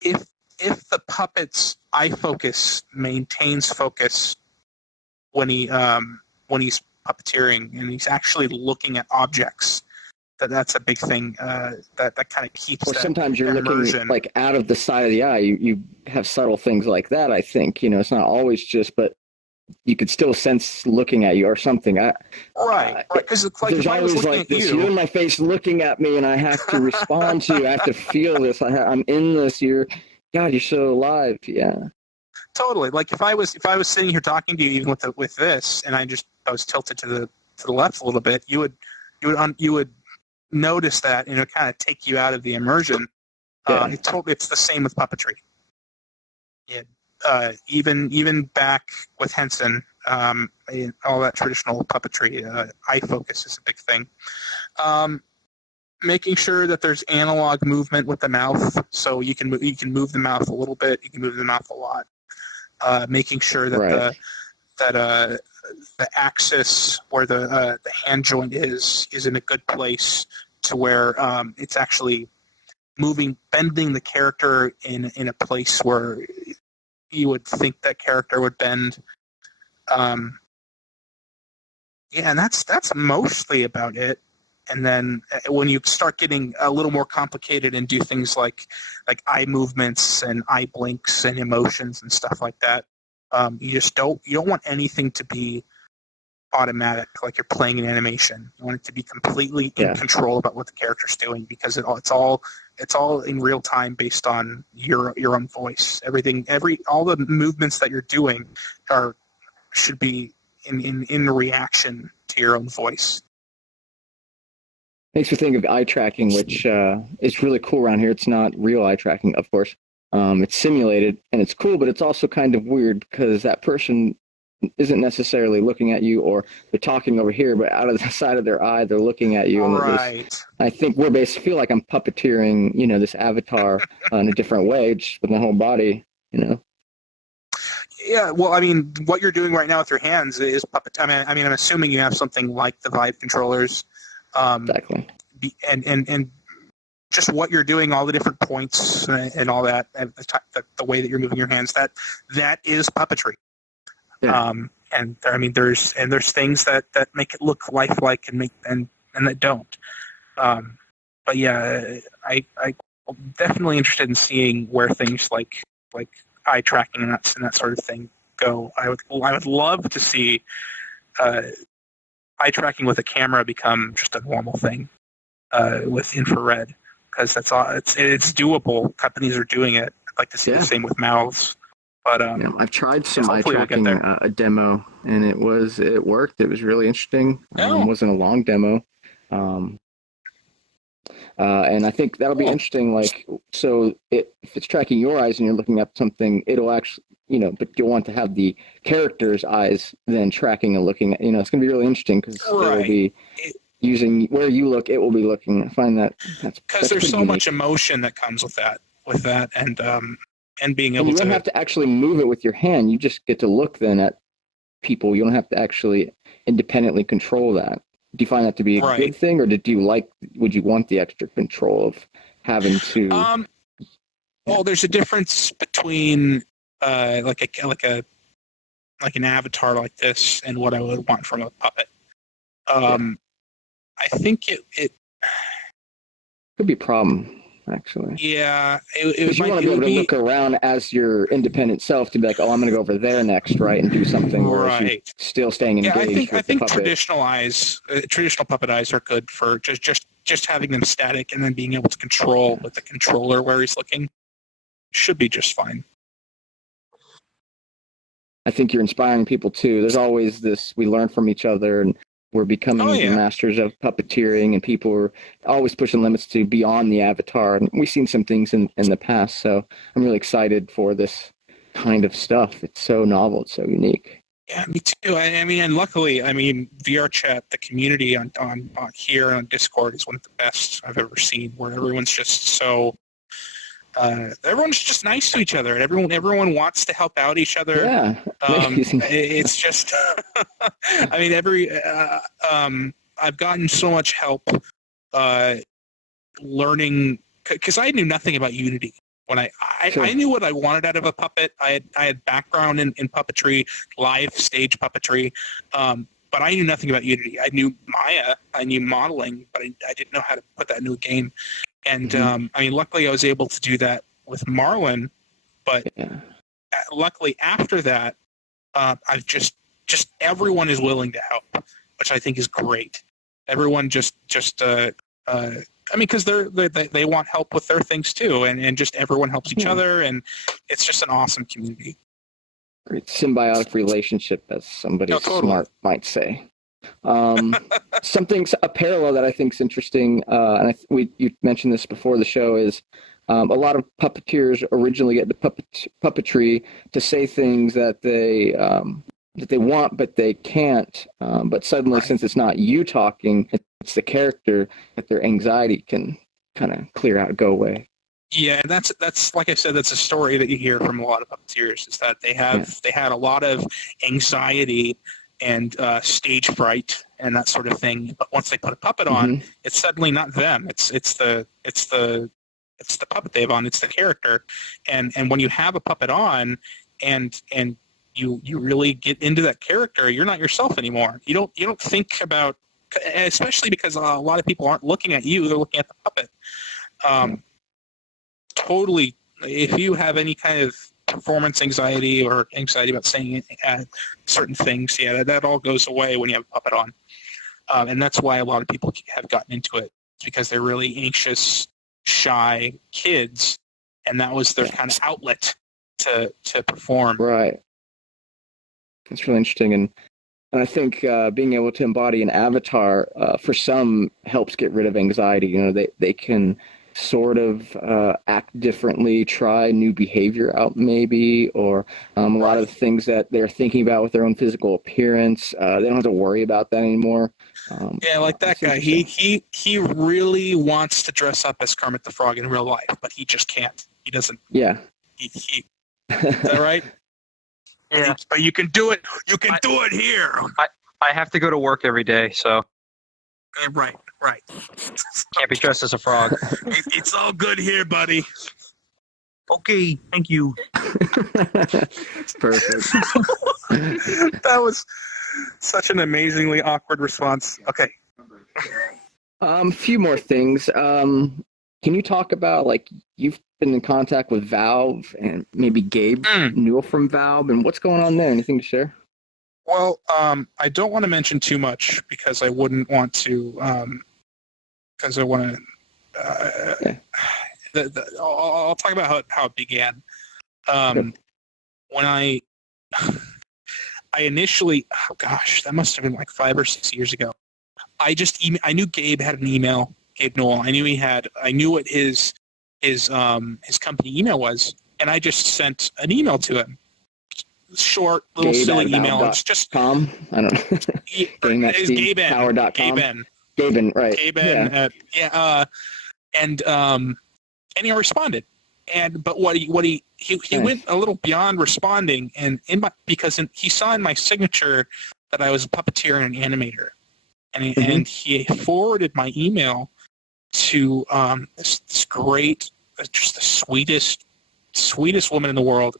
if the puppet's eye focus maintains focus when he's puppeteering and he's actually looking at objects. That's a big thing that kind of keeps. Or that sometimes you're immersion. Looking like out of the side of the eye. You have subtle things like that. I think it's not always just, but you could still sense looking at you or something. Right. Because like there's if I was always looking like at this. you You're in my face, looking at me, and I have to respond to you. I have to feel this. I'm in this. You're so alive. Yeah. Totally. Like if I was sitting here talking to you, even with this, and I was tilted to the left a little bit, you would notice that, and it kind of take you out of the immersion. Yeah. It's the same with puppetry. Yeah. Even back with Henson, all that traditional puppetry, eye focus is a big thing. Making sure that there's analog movement with the mouth, so you can move the mouth a little bit, you can move the mouth a lot. Making sure that the axis where the hand joint is in a good place to where it's actually bending the character in a place where you would think that character would bend. And that's mostly about it. And then when you start getting a little more complicated and do things like eye movements and eye blinks and emotions and stuff like that, you don't want anything to be automatic, like you're playing an animation. You want it to be completely in control about what the character's doing, because it's all in real time based on your own voice. All the movements that you're doing should be in reaction to your own voice. Makes me think of eye tracking, which is really cool around here. It's not real eye tracking, of course. It's simulated, and it's cool, but it's also kind of weird because that person isn't necessarily looking at you, or they're talking over here, but out of the side of their eye, they're looking at you. And I think feel like I'm puppeteering, this avatar in a different way, just with my whole body, Yeah, well, I mean, what you're doing right now with your hands is puppet. I mean, I'm assuming you have something like the Vive controllers. Exactly. And just what you're doing, all the different points and all that, and the way that you're moving your hands, that is puppetry. Yeah. And there's things that make it look lifelike and that don't. But yeah, I'm definitely interested in seeing where things like eye tracking and that sort of thing go. I would love to see eye tracking with a camera become just a normal thing with infrared, because that's all. It's doable. Companies are doing it. I'd like to see the same with mouths. But I've tried some eye tracking a demo, and it worked. It was really interesting. It wasn't a long demo, and I think that'll be interesting. Like, so if it's tracking your eyes and you're looking at something, it'll actually, but you'll want to have the character's eyes then tracking and looking at. It's going to be really interesting because it'll be using where you look. It will be looking. I find that's because there's so much emotion that comes with that, and being able to. You don't have to actually move it with your hand. You just get to look then at people. You don't have to actually independently control that. Do you find that to be a good thing, or would you want the extra control of having to? Well, there's a difference between like an avatar like this and what I would want from a puppet. I think it could be a problem. actually. Yeah, Because you want to be able to look around as your independent self to be like, oh, I'm going to go over there next, right, and do something, whereas you're still staying engaged. I think traditional puppet eyes are good for just having them static and then being able to control with the controller where he's looking. Should be just fine. I think you're inspiring people too. There's always this, we learn from each other, and we're becoming the masters of puppeteering, and people are always pushing limits to beyond the avatar. And we've seen some things in the past, so I'm really excited for this kind of stuff. It's so novel, it's so unique. Yeah, me too. I mean, and luckily, VRCHAT, the community on here on Discord is one of the best I've ever seen, where everyone's just so everyone's just nice to each other, and everyone wants to help out each other. Yeah, it's just, I mean, I've gotten so much help learning, because I knew nothing about Unity. When I knew what I wanted out of a puppet. I had background in puppetry, live stage puppetry, but I knew nothing about Unity. I knew Maya, I knew modeling, but I didn't know how to put that into a game. And I mean, luckily I was able to do that with Marlin, but luckily after that, I've just everyone is willing to help, which I think is great. Everyone I mean, because they want help with their things too, and just everyone helps each other, and it's just an awesome community. Great symbiotic relationship, as somebody smart might say. A parallel that I think is interesting, and you mentioned this before the show, is a lot of puppeteers originally get the puppetry to say things that they want, but they can't. But suddenly, since it's not you talking, it's the character, that their anxiety can kind of clear out, go away. Yeah, and that's like I said, that's a story that you hear from a lot of puppeteers, is that they had a lot of anxiety and stage fright and that sort of thing. But once they put a puppet on, it's suddenly not them. It's the puppet they have on. It's the character. And when you have a puppet on, and you really get into that character, you're not yourself anymore. You don't think about, especially because a lot of people aren't looking at you; they're looking at the puppet. Totally. If you have any kind of performance anxiety or anxiety about saying certain things, that all goes away when you have a puppet on. And that's why a lot of people have gotten into it, because they're really anxious, shy kids, and that was their kind of outlet to perform. Right. It's really interesting, and I think being able to embody an avatar for some helps get rid of anxiety. You know, they can sort of act differently, try new behavior out maybe, or a lot of things that they're thinking about with their own physical appearance. They don't have to worry about that anymore. Like that guy. He really wants to dress up as Kermit the Frog in real life, but he just can't. He doesn't. Yeah. Is that right? Yeah. But you can do it. You can do it here. I have to go to work every day, so. Right. Can't be dressed as a frog. It's all good here, buddy. Okay, thank you. Perfect. That was such an amazingly awkward response. Okay. A few more things. Can you talk about, like, you've been in contact with Valve, and maybe Gabe knew from Valve, and what's going on there? Anything to share? Well, I don't want to mention too much because I wouldn't want to. Because I want to. I'll talk about how it began. When I initially, that must have been like 5 or 6 years ago. I knew Gabe had an email. Gabe Newell. I knew what his company email was, and I just sent an email to him. Short, little silly email. It's just com. I don't know. Gaben, right? Gaben. And he responded. But what he went a little beyond responding, and because he saw in my signature that I was a puppeteer and an animator, and he forwarded my email to this great, just the sweetest woman in the world.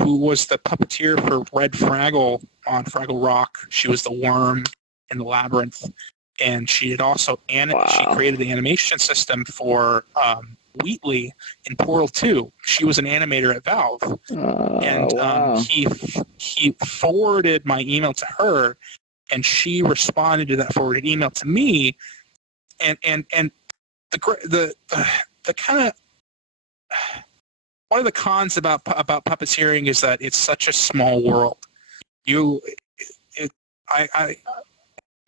Who was the puppeteer for Red Fraggle on Fraggle Rock. She was the worm in the labyrinth. and she had also she created the animation system for Wheatley in Portal 2. She was an animator at Valve, and he forwarded my email to her, and she responded to that forwarded email to me, and the kind of one of the cons about puppeteering is that it's such a small world. I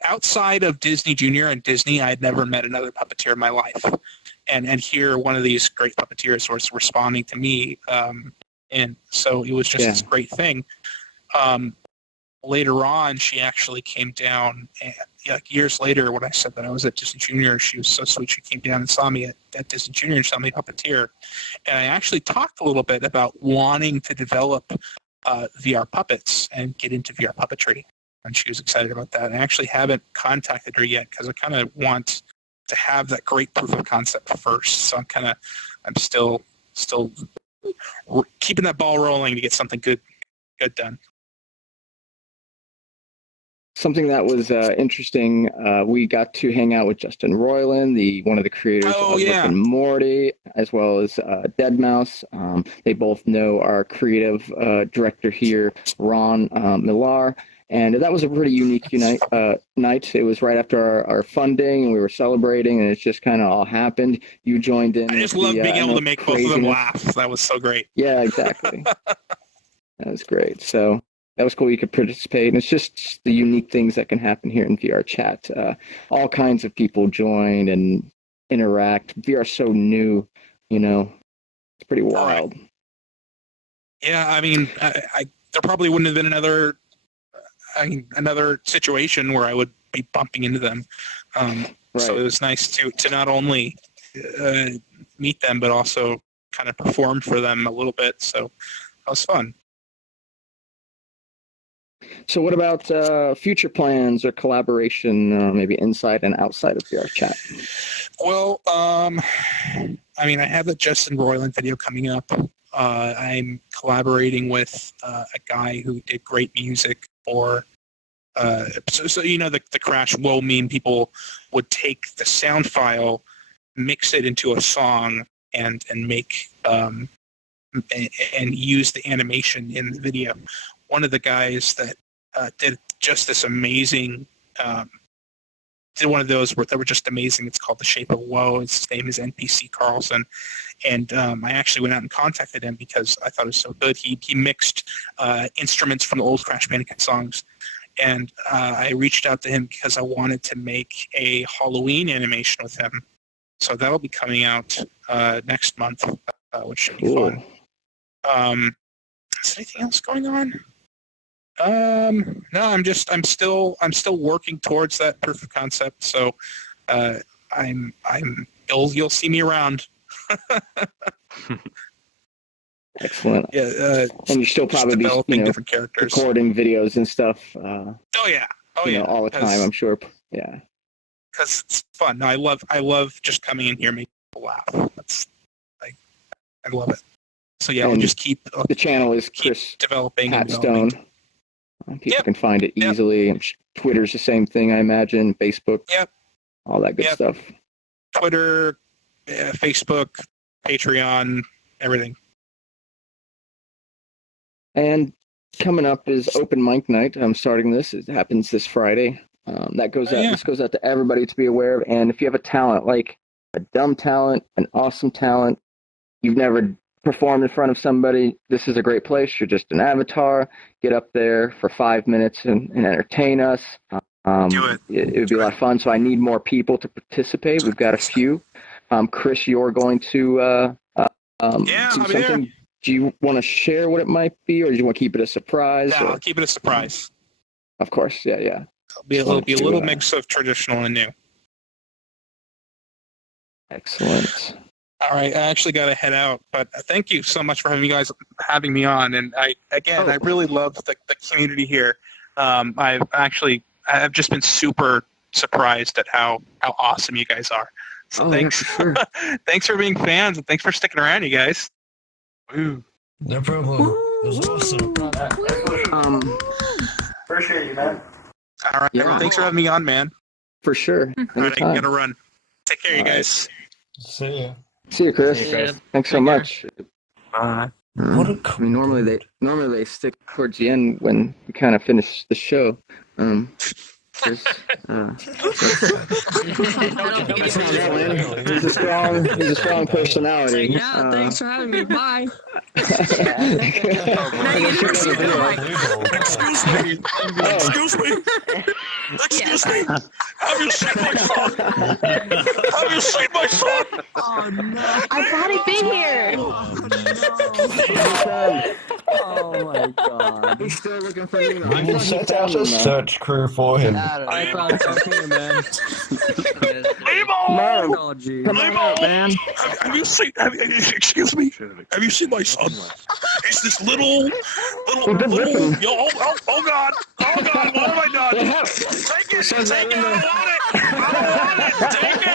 outside of Disney Junior and Disney, I had never met another puppeteer in my life, and here one of these great puppeteers was responding to me, and so it was just this great thing. Later on, she actually came down, and, years later, when I said that I was at Disney Junior, she was so sweet. She came down and saw me at Disney Junior and saw me puppeteer. And I actually talked a little bit about wanting to develop VR puppets and get into VR puppetry. And she was excited about that. And I actually haven't contacted her yet because I kind of want to have that great proof of concept first. So I'm still keeping that ball rolling to get something good done. Something that was interesting, we got to hang out with Justin Roiland, one of the creators of Rick and Morty, as well as Deadmau5. They both know our creative director here, Ron Millar, and that was a pretty unique night. It was right after our funding, and we were celebrating, and it just kind of all happened. You joined in. I just love being able to make both of them laugh. That was so great. Yeah, exactly. That was great. So that was cool. You could participate, and it's just the unique things that can happen here in VRCHAT. All kinds of people join and interact. VR is so new, it's pretty wild. Right. Yeah, I mean, there probably wouldn't have been another situation where I would be bumping into them. Right. So it was nice to not only meet them, but also kind of perform for them a little bit. So that was fun. So what about future plans or collaboration, maybe inside and outside of VRCHAT? Well, I mean, I have the Justin Roiland video coming up. I'm collaborating with a guy who did great music for, the Crash Woah meme, people would take the sound file, mix it into a song, and make and use the animation in the video. One of the guys that did just this amazing, did one of those that were just amazing. It's called The Shape of Woah. His name is NPC Carlson. And I actually went out and contacted him because I thought it was so good. He mixed instruments from the old Crash Bandicoot songs. And I reached out to him because I wanted to make a Halloween animation with him. So that'll be coming out next month, which should be fun. Is there anything else going on? No, I'm still working towards that proof of concept. So, you'll see me around. Excellent. Yeah. And you're still probably developing different characters, recording videos and stuff. Oh yeah. All the time, I'm sure. Yeah. Because it's fun. No, I love just coming in here, making people laugh. I love it. So yeah, we'll just keep. The channel is Chris developing. Patstone. People can find it easily. Twitter's the same thing, I imagine. Facebook. Yep. All that good stuff. Twitter, Facebook, Patreon, everything. And coming up is open mic night. I'm starting this. It happens this Friday. That goes out. This goes out to everybody to be aware of. And if you have a talent, like a dumb talent, an awesome talent, you've never performed in front of somebody, this is a great place. You're just an avatar. Get up there for 5 minutes and entertain us. Do it. It would be a lot of fun. So I need more people to participate. We've got a few. Chris, you're going to do something. There. Do you want to share what it might be, or do you want to keep it a surprise? Yeah, I'll keep it a surprise. Of course, yeah. It'll be a little mix of traditional and new. Excellent. All right, I actually got to head out, but thank you so much for having me on. And I really love the community here. I've just been super surprised at how awesome you guys are. So thanks, sure. Thanks for being fans, and thanks for sticking around, you guys. Woo. No problem. It was awesome. Appreciate you, man. All right, thanks for having me on, man. For sure. All right, I Anytime. gotta run. Take care, you guys. See ya. See you, Chris. See you, Chris. Thanks so much. Bye. What a I mean, normally they stick towards the end when we kind of finish the show. Chris, he's a strong personality. Yeah, thanks for having me. Bye. Excuse me. Excuse me. Excuse me. Have you seen my son? Have you seen my son? Oh no. I thought he'd be here. Oh my god. He's still looking for me. We will set out a search crew for him. I found something, man. Nemo! Oh, geez. Come on out, man. Have you seen? Excuse me. Have you seen my son? He's this little. Oh God! Oh God! What have I done? Take it! Take it! I don't want it! Take it!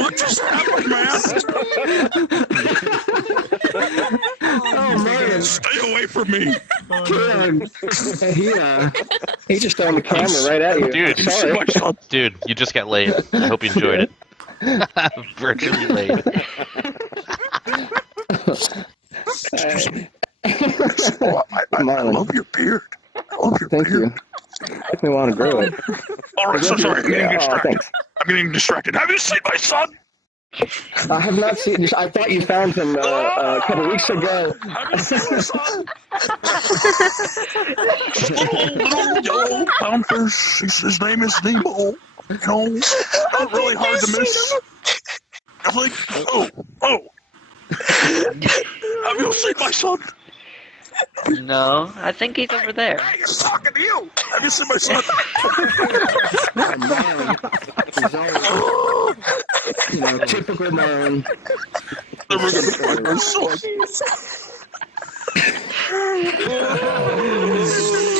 What just happened, man? Oh man. Stay away from me. He just throwing the camera right at you. Dude, Sorry. dude, you just got laid. I hope you enjoyed it. Virtually laid. I love your beard. I love your Thank beard. you. Make me want to grow it. All right, so sorry. I'm getting Oh, distracted. thanks. I'm getting distracted. Have you seen my son? I have not seen. I thought you found him a couple weeks ago. Have you seen my son? little yellow clownfish. His name is Nemo. You know, not really hard to miss. I was like, oh. Have you seen my son? No, I think he's over there. Hey, he's talking to you. Have you seen my son? He's always, typical Marlin. Never gonna find my son.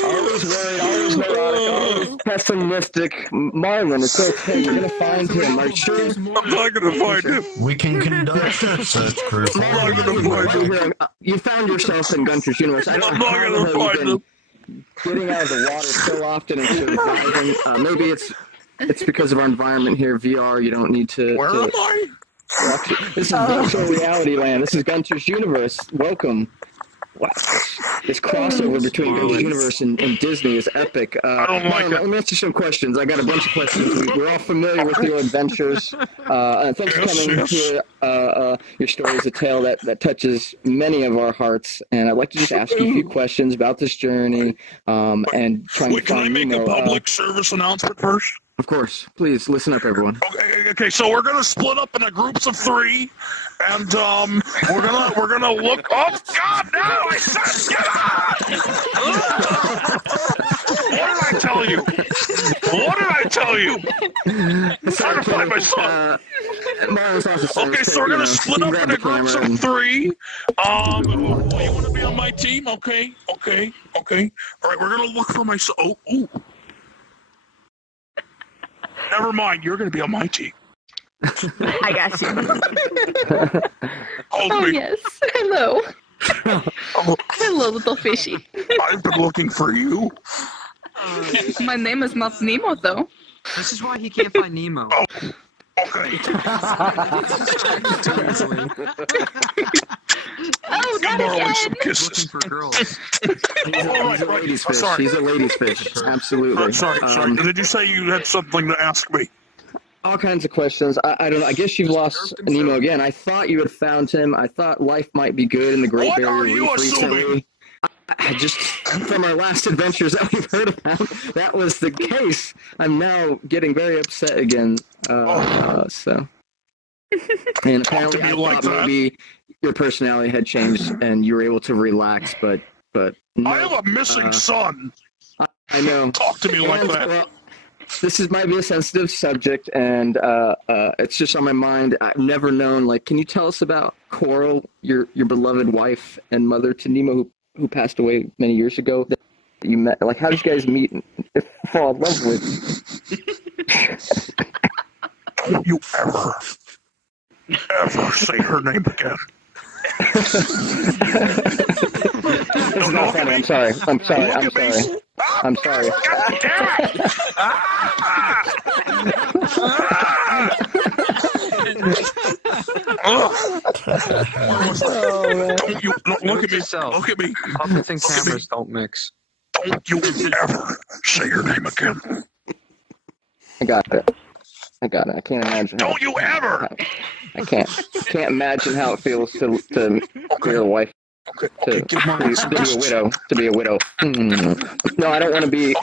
Always worried, always neurotic, always pessimistic. Marlin, it's okay. You're gonna find him. Are you sure? I'm not gonna find him. We can conduct a search crew for I'm not gonna find him. You found yourself in Gunter's universe. I don't I'm know not how gonna you've find been him. getting out of the water so often and surviving. Maybe it's because of our environment here, VR. You don't need to. Where am I? This is virtual reality land. This is Gunter's universe. Welcome. Wow, this crossover between Gunter's universe and Disney is epic. I don't like it. Let me ask you some questions. I got a bunch of questions. We're all familiar with your adventures. Thanks for coming here. Your story is a tale that touches many of our hearts, and I'd like to just ask you a few questions about this journey and trying to Can I find make Nemo. a public service announcement first? Of course. Please listen up, everyone. Okay, so we're gonna split up into groups of 3, and we're gonna look. Oh God, no! I said get out! What did I tell you? What did I tell you? I'm trying to find my son. Okay, so we're gonna split up into groups of 3. You want to be on my team? Okay. All right, we're gonna look for my son. Oh. Never mind, you're going to be on my team. I got you. Hold Oh, me. yes. Hello. Hello, little fishy. I've been looking for you. My name is not Nemo, though. This is why he can't find Nemo. Oh, okay. Oh, Give not Marlin again. some kisses. Looking for girls. He's a ladies' fish. Sorry. He's a ladies' fish. Absolutely. Sorry. Did you say you had something to ask me? All kinds of questions. I don't know. I guess you've lost Nemo again. I thought you had found him. I thought life might be good in the Great What Barrier are you Reef assuming? recently. I just, from our last adventures that we've heard about, that was the case. I'm now getting very upset again. So. And apparently I like thought that. maybe your personality had changed and you were able to relax, but no. I have a missing son. I know. Talk to me like And, that. well, this might be a sensitive subject, and it's just on my mind. I've never known. Like, can you tell us about Coral, your beloved wife and mother to Nemo, who passed away many years ago? That you met. Like, how did you guys meet and fall in love with? Don't you ever say her name again. This is not funny. I'm sorry. I'm sorry. God damn it! Oh, man. Don't you look at me? Look at me. Puppets and cameras don't mix. Don't you ever say your name again. I got it. I can't imagine. Don't you ever! I can't imagine how it feels to be a wife. To be a widow. No, I don't want to be. Oh,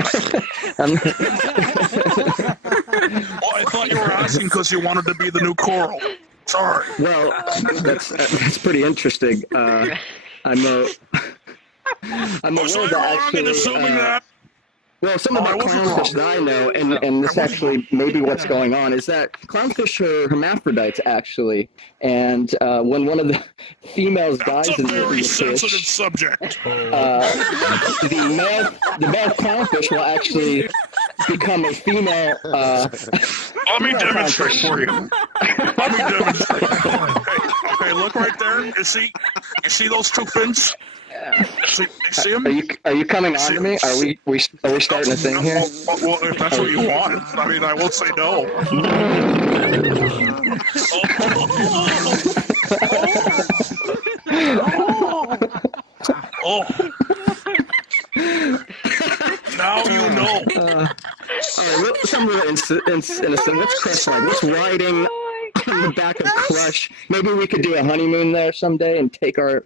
I thought you were asking because you wanted to be the new Coral. Sorry. Well, that's pretty interesting. I'm aware that actually. Assuming that. Well, something about clownfish that I know, and this actually may be what's going on, is that clownfish are hermaphrodites, actually. And when one of the females dies in the Very fish, sensitive subject. the male clownfish will actually become a female. Let me demonstrate for you. Let me demonstrate. Okay, look right there. You see those two fins? You see them? Are you coming on to me? Are we starting a thing here? Well, if that's what you want, I mean, I won't say no. Oh. Now you know. All right, some real innocent. What's Crush like? What's riding on the back of Crush? Maybe we could do a honeymoon there someday and take our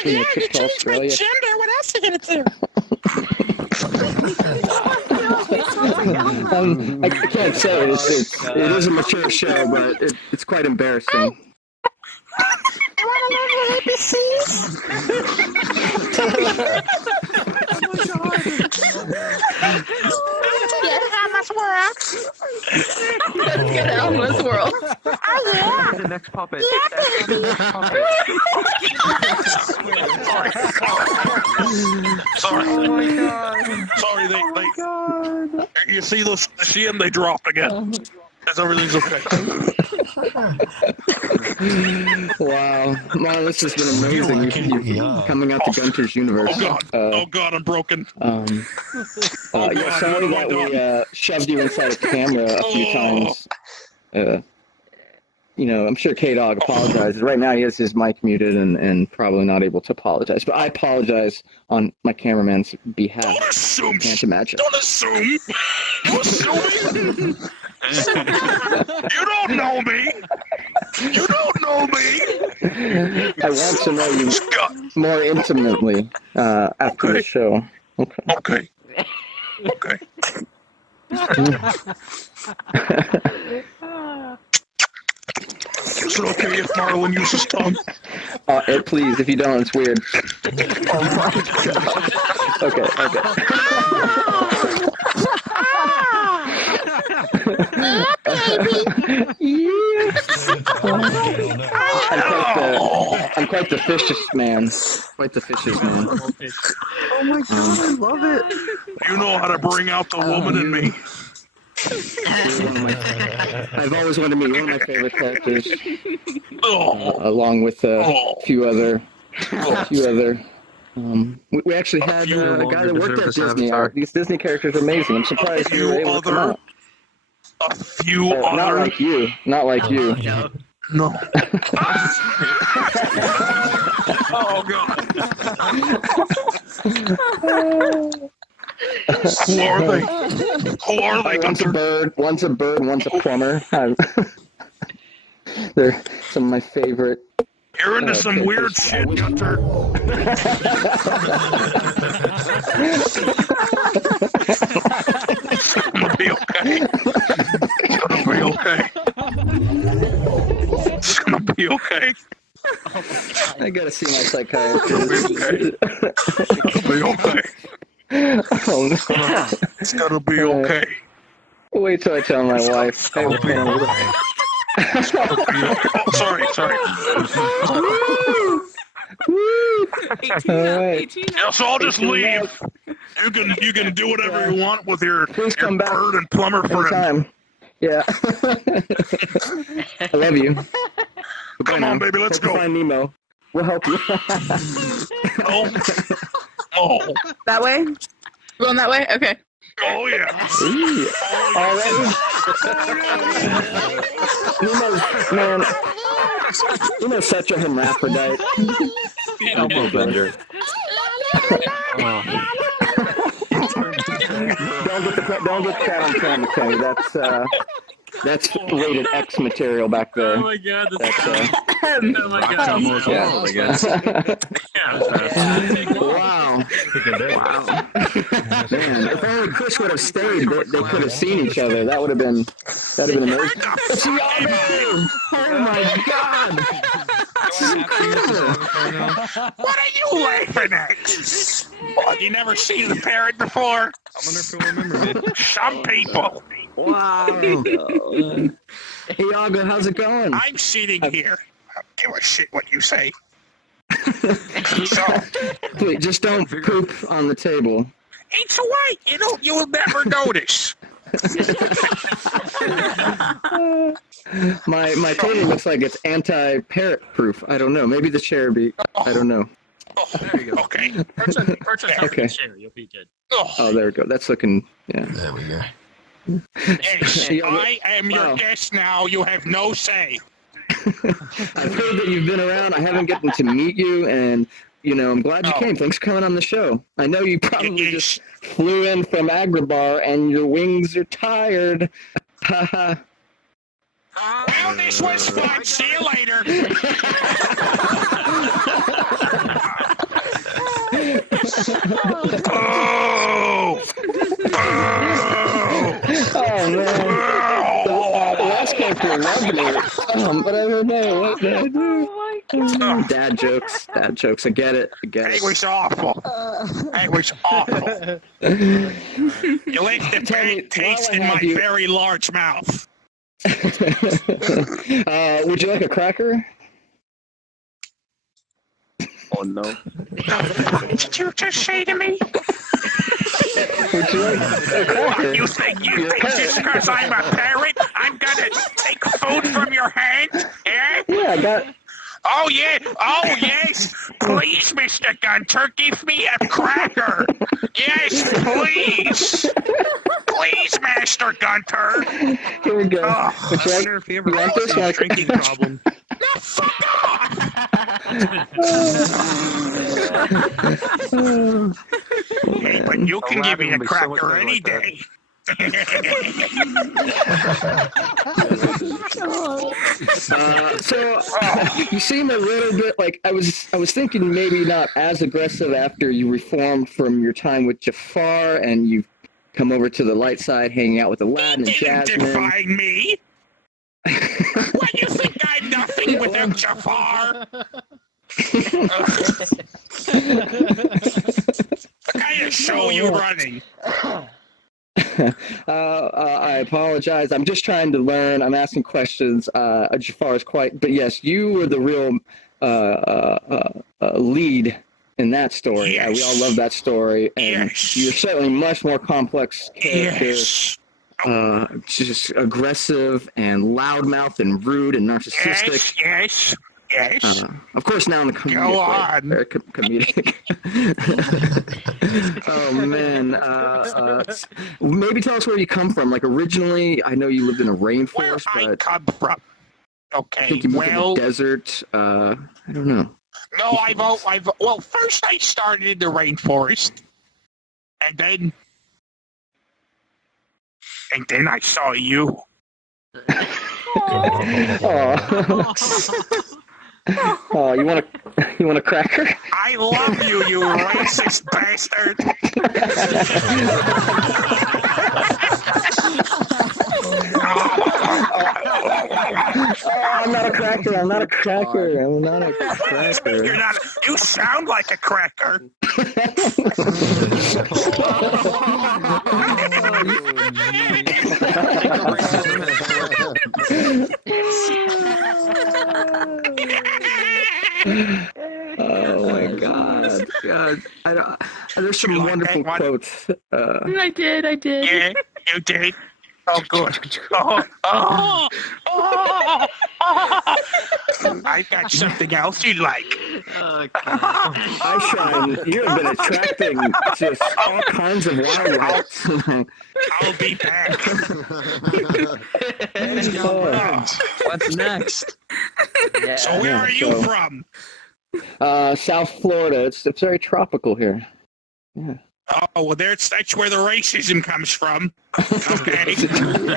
trip to Australia. What else are you gonna do? I can't say it is a mature show, but it's quite embarrassing. You wanna learn your ABCs? Yes, how this works. Let's get out of this world. Oh yeah. The next puppet. Sorry. Oh my god. Sorry, you see those? See them? They dropped again. Everything's okay. Wow, Marlin, this has been amazing. You coming out to Gunter's universe. Oh god, I'm broken. Sorry that we shoved you inside a camera a few times. I'm sure K-Dog apologizes. Right now he has his mic muted and probably not able to apologize. But I apologize on my cameraman's behalf. Don't assume. Can't imagine. Don't assume. You assuming? You don't know me. You don't know me. I want to know you more intimately after the show. Okay. Is it okay if Marlin uses tongue? Please, if you don't, it's weird. Okay. I'm quite the fishiest man. Oh my god, I love it. You know how to bring out the woman in me. I've always wanted to meet one of my favorite characters, along with a few other. We actually had a guy that worked at Disney. These Disney characters are amazing. I'm surprised you were able to come out. A few other. Not like you. No. Oh god. Who are they? One's a bird, one's a plumber. They're some of my favorite. You're into some weird shit, Gunter. It's gonna be okay. It's gonna be okay. I gotta see my psychiatrist. It's gonna be okay. Oh no. It's gonna be okay. Wait till I tell my wife. Hey, Oh, sorry. Alright. Yeah, so I'll just leave. You can do whatever you want with your bird and plumber friend. Anytime. Yeah. I love you. Come on, baby, let's go. Find Nemo. We'll help you. Oh. That way? Going that way? Okay. Oh yeah. Already? Man, Nemo's such a hermaphrodite. Elbow bender. Don't get that on camera, Kenny. That's rated X material back there. Oh my god, that's Oh my god. Almost all, I guess. Wow. Man, if only Chris would have stayed, they could have seen each other. That'd have been amazing. It's Iago! Oh my god! This is incredible. What are you laughing at? What, you never seen the parrot before? I wonder if you'll remember me. Some people. Wow. Hey, Iago, how's it going? I'm sitting here. I don't give a shit what you say. So, Please, just don't poop on the table. it's white. You'll never notice. My table looks like it's anti-parrot proof. I don't know. Maybe the chair be. I don't know. There you go. Okay. Perch on top Okay. of the chair, you'll be good. Oh, there we go. That's looking. Yeah. There we go. Yes, Yeah, I am your wow. guest now. You have no say. I've heard that you've been around. I haven't gotten to meet you, and I'm glad you came. Thanks for coming on the show. I know you probably just flew in from Agrabah, and your wings are tired. Haha. Well, this was fun. See you later. Oh! Oh man. The last character loved me. But I don't know. What did I do? Dad jokes. I get it. It was awful. It was awful. You left the bad taste in my very large mouth. Would you like a cracker? Oh no. What did you just say to me? Would you like a cracker? What, you think just because I'm a parrot, I'm gonna take food from your hand? Yeah? Yeah, I got. Oh yeah. Oh yes. Please, Mr. Gunter, give me a cracker. Yes, please. Please, Master Gunter. Here we go. Oh, Would you like, If you ever you want have this? a Like, drinking problem. no, fuck off. Hey, but you can give me a cracker any day. So you seem a little bit like I was thinking maybe not as aggressive after you reformed from your time with Jafar and you've come over to the light side, hanging out with Aladdin and Didn't Jasmine. define me. What, you think I'm nothing without Jafar? What kind of show you running? I apologize. I'm just trying to learn. I'm asking questions. Jafar is quite, but yes, you were the real lead in that story. Yes. We all love that story, and Yes. you're certainly much more complex character. Yes. Just aggressive and loudmouth and rude and narcissistic. Yes. Of course, now in the comedic Go way. on. Very comedic. Oh man. Maybe tell us where you come from. Like originally, I know you lived in a Where rainforest, I but come from. I Okay, think you moved to well, the desert. I don't know. no, well, first I started in the rainforest, and then I saw you. Oh, you want a cracker? I love you, you racist bastard. I'm not a cracker. I'm not a cracker. You're not. You sound like a cracker. Oh my God! There's some wonderful quotes. I did. Yeah, you did. Oh, good. Oh. I got something else you like. Aishan, you have been attracting just all kinds of wildlife. I'll be back. What's next? So where are you from? South Florida. It's very tropical here. Yeah. Oh, well, that's where the racism comes from. Okay.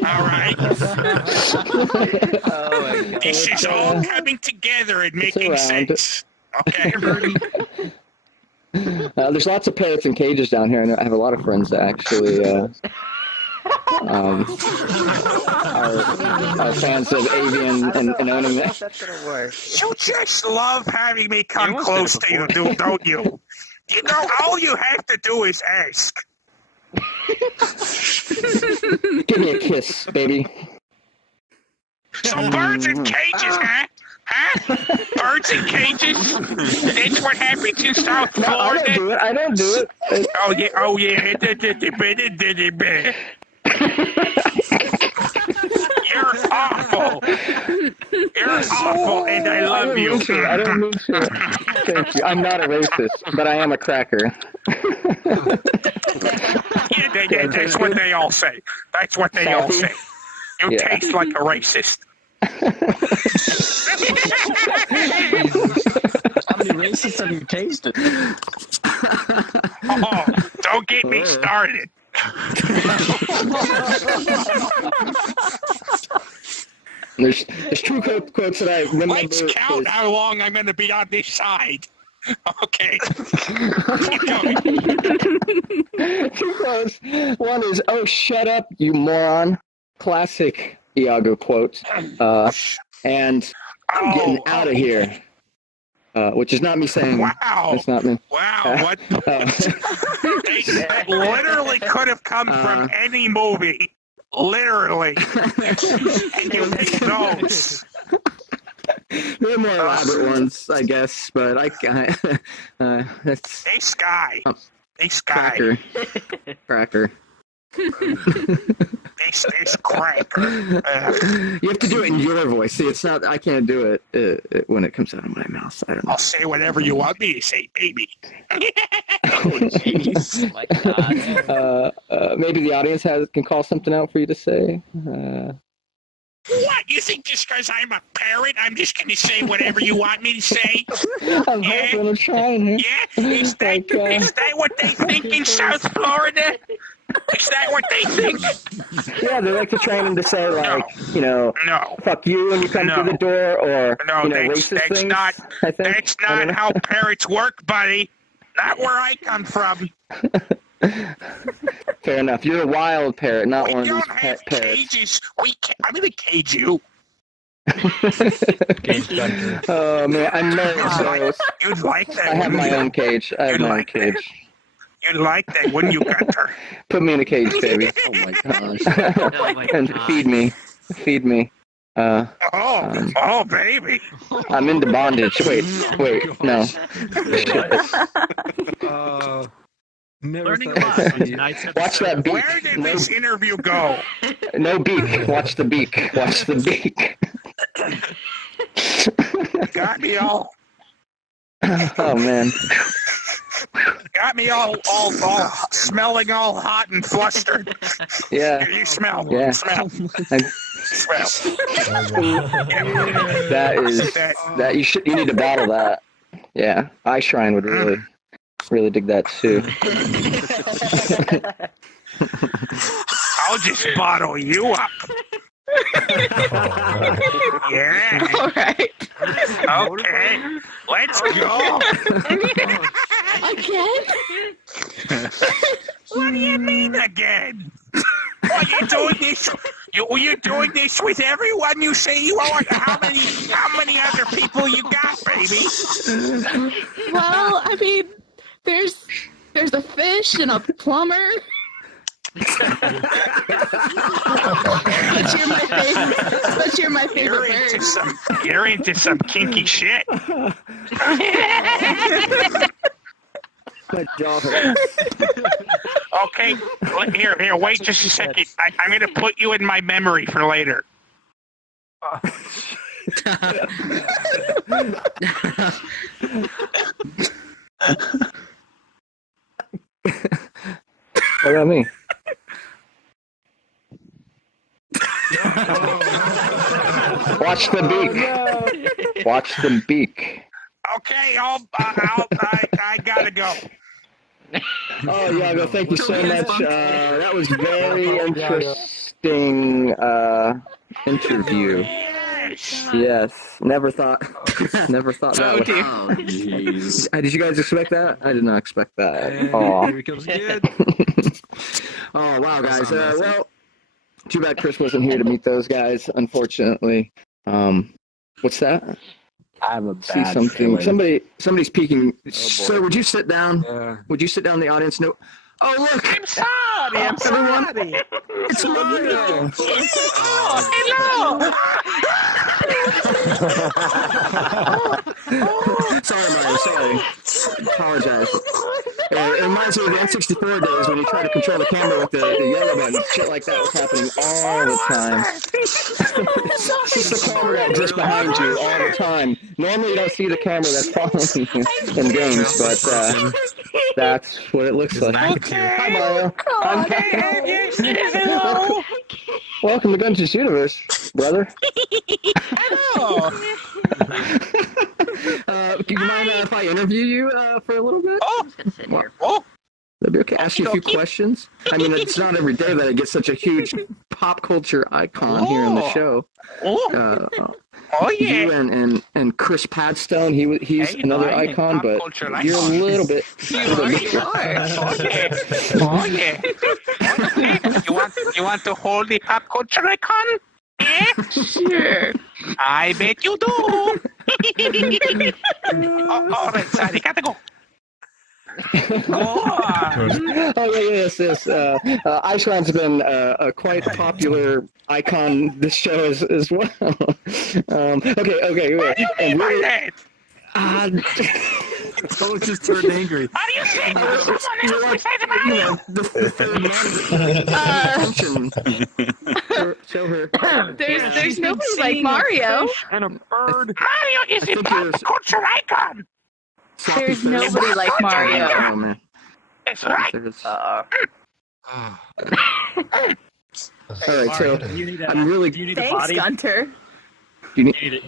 All right. This is all coming together and making sense. Okay. There's lots of parrots in cages down here, and I have a lot of friends that actually are fans of avian and owning that. That's gonna work. You just love having me come close to you, don't you? You know, all you have to do is ask. Give me a kiss, baby. So birds in cages, huh? Huh? Birds in cages? That's what happens in South Florida? I don't do it. Oh yeah. You're awful. You're awful, and I love you. I don't mean to. Thank you. I'm not a racist, but I am a cracker. Yeah, that's what they all say. That's what they all say. You taste like a racist. How many racists have you tasted? Oh, don't get me started. There's true quotes that I remember. Let's count how long I'm going to be on this side. Okay. Keep going. Two quotes. One is, "Oh, shut up, you moron." Classic Iago quote. And "I'm getting out of here." Which is not me saying. Wow. It's not me. Wow. What? That literally could have come from any movie. Literally. And you picked those. There are more elaborate ones, I guess, but it's Hey, Sky. Hey, Sky. Cracker. It's cracker. You have to do it in your voice. See, it's not. I can't do it when it comes out of my mouth. I don't know. I'll say whatever you want me to say, baby. Jeez. My God. Maybe the audience can call something out for you to say. What? You think just because I'm a parrot, I'm just going to say whatever you want me to say? I'm hoping. I'm trying. Yeah? Is that what they think in South Florida? Is that what they think? Yeah, they like to train them to say, like, no. fuck you when you come through the door, or racist that's things. Not, I think. That's not how parrots work, buddy. Not where I come from. Fair enough. You're a wild parrot, not We one of don't these have pet parrots. cages. I'm going to cage you. Oh man, I'm nervous. You'd like that. I have my own cage. I have my own cage. You'd like that, wouldn't you, Gunter? Put me in a cage, baby. Oh my gosh. Oh my And God. feed me. Feed me. Oh, baby. I'm into bondage. Wait, no. Never Learning a thought lot I'd on see- tonight's episode. Watch that beak. Where did this interview go? No beak. Watch the beak. Watch the beak. Got me all Oh man. Got me all smelling all hot and flustered. Yeah. Here, you smell. Yeah. Smell. I- Smell. that you need to bottle that. Yeah. Eye Shrine would really dig that too. I'll just bottle you up. Yeah. All right. Okay. Let's go. Again? What do you mean again? Are you doing this? You doing this with everyone you say you are? How many other people you got, baby? Well, I mean, there's a fish and a plumber. But you're my favorite bird. You're into some kinky shit. My jaw hurts. Okay, here, wait just a second. I'm going to put you in my memory for later. What about me? Watch the beak. Watch the beak. Okay, I gotta go. Oh, Yago, thank you so much. That was very interesting interview. Yes, never thought that would. Oh, jeez. Did you guys expect that? I did not expect that. Here he comes again. Oh, wow, guys. Well, too bad Chris wasn't here to meet those guys, unfortunately. What's that? I have a See bad something. feeling. Somebody's peeking. boy. Sir, would you sit down? Yeah. Would you sit down in the audience? No. Oh, look! I'm sorry. Everyone, it's Mario! Sorry, Mario, sorry. Apologize. It reminds me of the N64 days when you try to control the camera with the yellow button. Shit like that was happening all the time. Just the camera that exists behind you all the time. Normally you don't see the camera that's following you in games, but that's what it looks like. Hi, Mario. Welcome to Gunter's Universe, brother. Hello. Do you mind if I interview you for a little bit? Oh. That'd be okay. Ask you a few questions. I mean, it's not every day that I get such a huge pop culture icon here in the show. You and Chris Patstone, he's another icon, but you're a little bit. Oh yeah. You want to hold the pop culture icon? Yeah? Sure. I bet you do. All right, sorry, gotta go. Yes. Iceland's been a quite popular icon this show as well. Okay. And really, Oh, it just turned angry. Are you saying someone else besides Mario? the show her. There's nobody like Mario. And a bird. Mario is a pop culture icon. There's nobody like Mario. Oh, man. That's right. All right, so I'm really. Thanks, Gunter. Do you need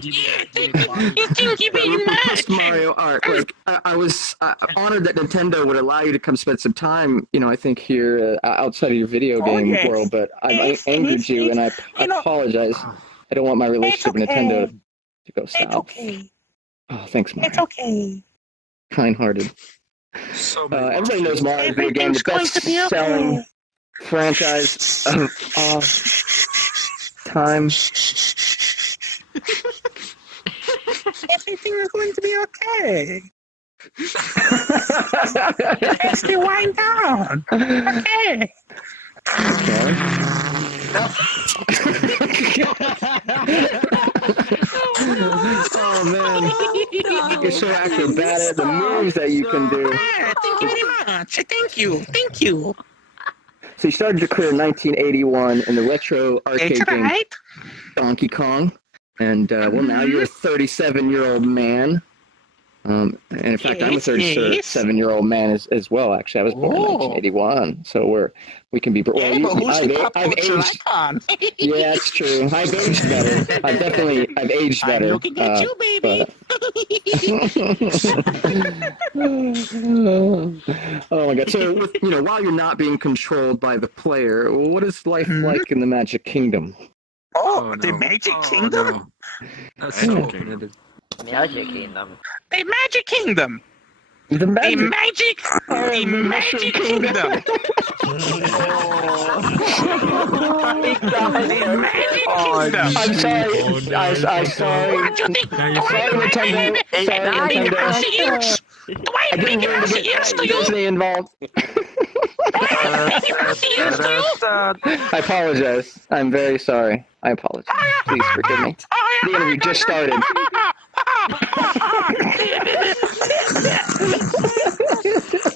Thank you very much. Mario art? Like I was honored that Nintendo would allow you to come spend some time. I think here outside of your video game world, but I angered you, and I apologize. I don't want my relationship with Nintendo to go south. It's okay. Oh, thanks, Mario. It's okay. Kind-hearted. Everybody knows Mario video game, the best-selling franchise of all time. Everything is going to be okay. Let's wind down. Okay. Oh man, you're so acrobatic. The moves that you can do. Thank you very much. Thank you. So you started your career in 1981 in the retro arcade game Donkey Kong, and now you're a 37-year-old man. And in fact, I'm a 37-year-old man as well. Actually, I was born in 1981, so we can be. Well, I've aged. Yeah, it's true. I've aged better. I've aged better. Looking at you, baby. Oh my God! So, while you're not being controlled by the player, what is life like in the Magic Kingdom? The Magic Kingdom. No. That's so complicated. Magic Kingdom. The Magic Kingdom. The Magic Kingdom. I'm sorry. I'm sorry. What do you think? Sorry, Nintendo. Do I have big ass ears to you? Disney involved. I apologize. I'm very sorry. I apologize. Please forgive me. The interview just started.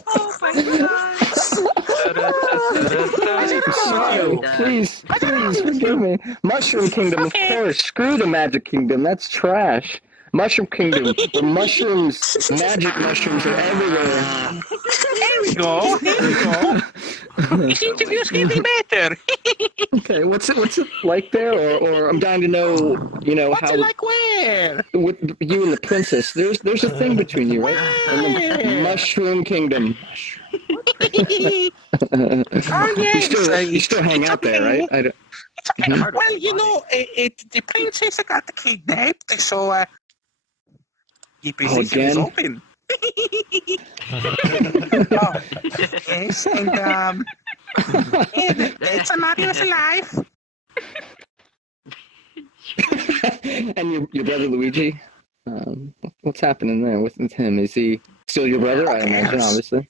Oh my God. Please forgive me. Mushroom Kingdom, of course. Screw the Magic Kingdom. That's trash. Mushroom Kingdom. The mushrooms, magic mushrooms are everywhere. Here we go. This interview's getting better. Okay, what's it like there? Or I'm dying to know, What's how it like where? with you and the princess. There's a thing between you, right? And the Mushroom Kingdom. Oh, yes. You still hang out there, right? It's okay. Well, the princess got kidnapped, so the position is open. Yes, and it's a marvelous life. And your brother Luigi, what's happening there with him? Is he still your brother? I imagine, obviously.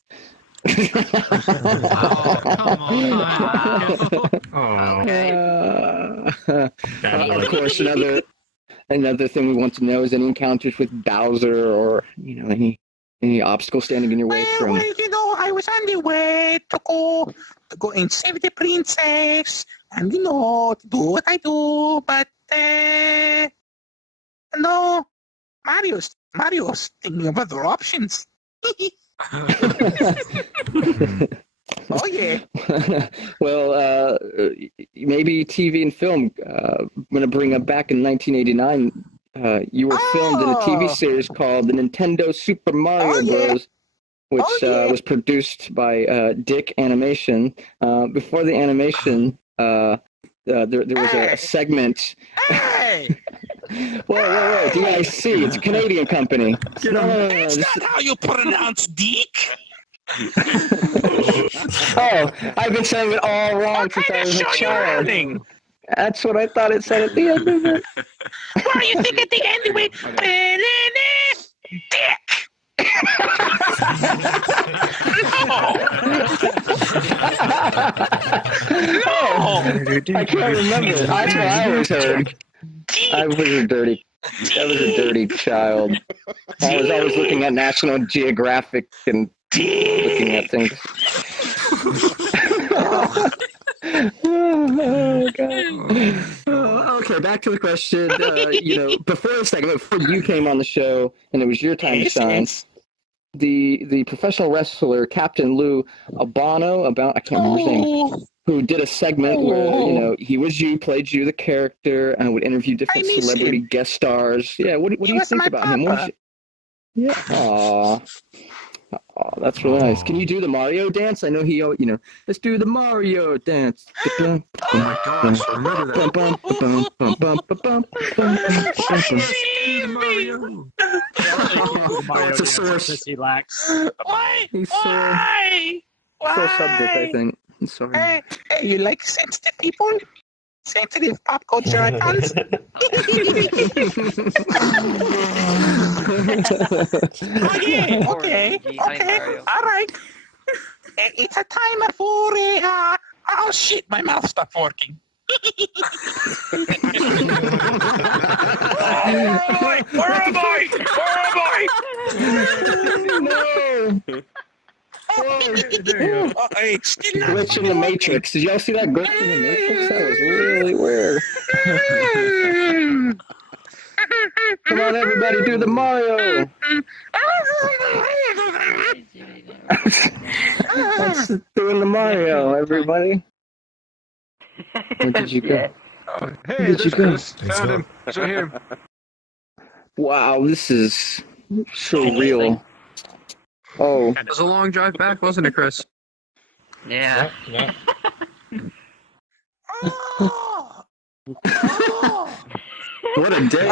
Of course, another thing we want to know is any encounters with Bowser, or any obstacle standing in your way from. Well, I was on the way to go and save the princess, and to do what I do, but no, Mario's thinking of other options. Oh yeah. Well, maybe TV and film. I'm gonna bring up back in 1989. You were filmed in a TV series called the Nintendo Super Mario Bros., which was produced by Dick Animation. Before the animation, there was a segment. Hey! Whoa! DIC. It's a Canadian company. No. That's not how you pronounce Dick. Oh, I've been saying it all wrong since I was a child. That's what I thought it said at the end of it. What do you think at the end of it? Dick. No. I can't remember. That's what I always heard. I was a dirty child. I was always looking at National Geographic and looking at things. Oh, God. Okay, back to the question. Before the segment, before you came on the show, and it was your time to shine, the professional wrestler Captain Lou Albano, I can't remember his name, who did a segment where he played you the character, and would interview different celebrity guest stars. Yeah, what do you think about him? Yeah. Aww. Oh, that's really nice. Can you do the Mario dance? I know let's do the Mario dance. Oh my gosh, I remember that. It's a source. He lacks. He's so subject, I think. I'm sorry. Hey, you like sensitive people? Sensitive pop culture icons? Okay. All right. It's a time for oh shit, my mouth stopped working. Where am I? No! Glitch in the Matrix. Did y'all see that glitch in the Matrix? That was really weird. Come on, everybody, do the Mario! Let's doing the Mario, everybody. Where did you go? Hey, there's Chris. Found him. Show him. Wow, this is surreal. Oh. It was a long drive back, wasn't it, Chris? Yeah. What a day.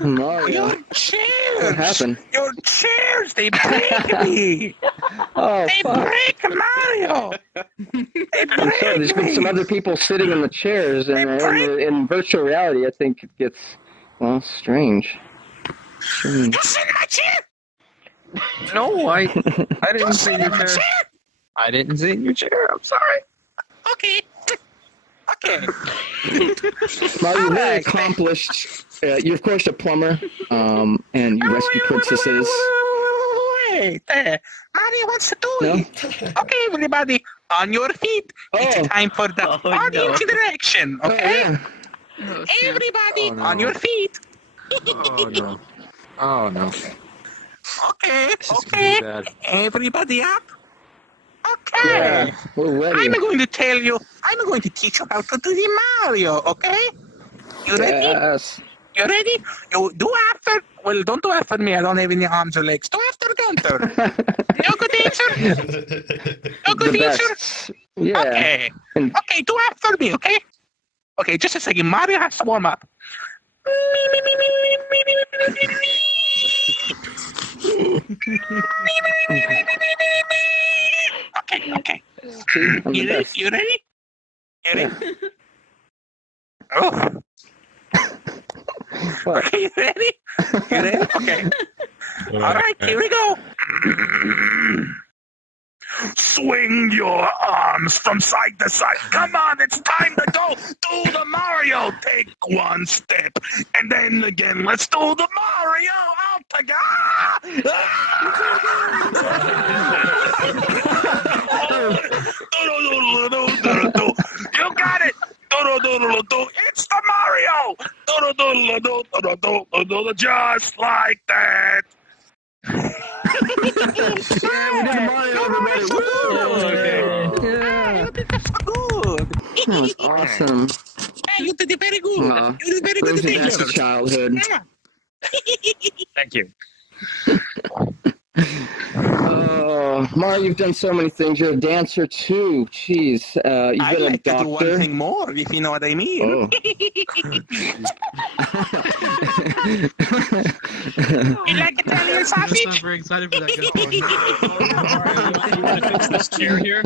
Mario. Your chairs. What happened? Your chairs, they break me. Oh, they fuck. break Mario. I'm sorry, there's been some other people sitting in the chairs, and in virtual reality, I think it gets, strange. You sit in my chair? No, I didn't sit in your chair. I didn't sit in your chair. I'm sorry. Okay. Mario, you're very accomplished. You're, of course, a plumber, and you rescue princesses. Wait. Mario wants to do it. Okay, everybody. On your feet. It's time for the audience interaction, okay? Everybody on your feet. Oh no. Oh no. Okay, This is gonna be bad. Everybody up. Okay. Yeah, we're ready. I'm going to teach you how to do the Mario, okay? You ready? Yes. You ready? You do after. Well, don't do after me. I don't have any arms or legs. Do after Gunter. No good answer? No good The answer? best. Yeah. Okay. And- Okay, do after me, okay? Okay, just a second. Mario has to warm up. Okay. See, I'm the You ready? best. You ready? You ready? Oh. What? Okay, you ready? You ready? Okay. All right, here we go. Swing your arms from side to side. Come on, it's time to go. Do the Mario. Take one step. And then again, let's do the Mario. Out together. You got it. It's the Mario. Just like that. That was awesome. Hey, you did it very good. You did very good Brings me back to today. childhood. Yeah. Thank you. Oh, Mario, you've done so many things. You're a dancer too. Jeez, you've I'd been a like to do one doctor. thing more, if you know what I mean. Oh. You like Italian I'm sausage? not very excited for that. You want to fix this chair here?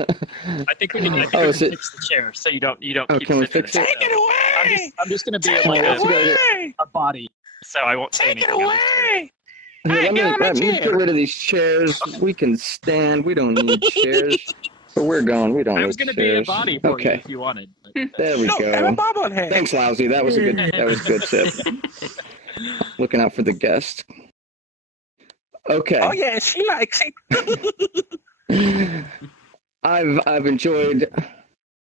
I think we can is it- fix the chair so you don't Oh, keep can we sitting fix there. it? Take it away! I'm just gonna be Take like it let's go. away! a body, so I won't say Take it anything. else. away! Here, Hey, get on my let me chair. get rid of these chairs. We can stand. We don't need chairs. But we're going. We don't I need was gonna be a chairs. body for you Okay, if you wanted. But, there we Look, I'm a go. bobblehead. Thanks, Lousy. That was a good. That was a good tip. Looking out for the guest. Okay. Oh, yeah, she likes it. I've enjoyed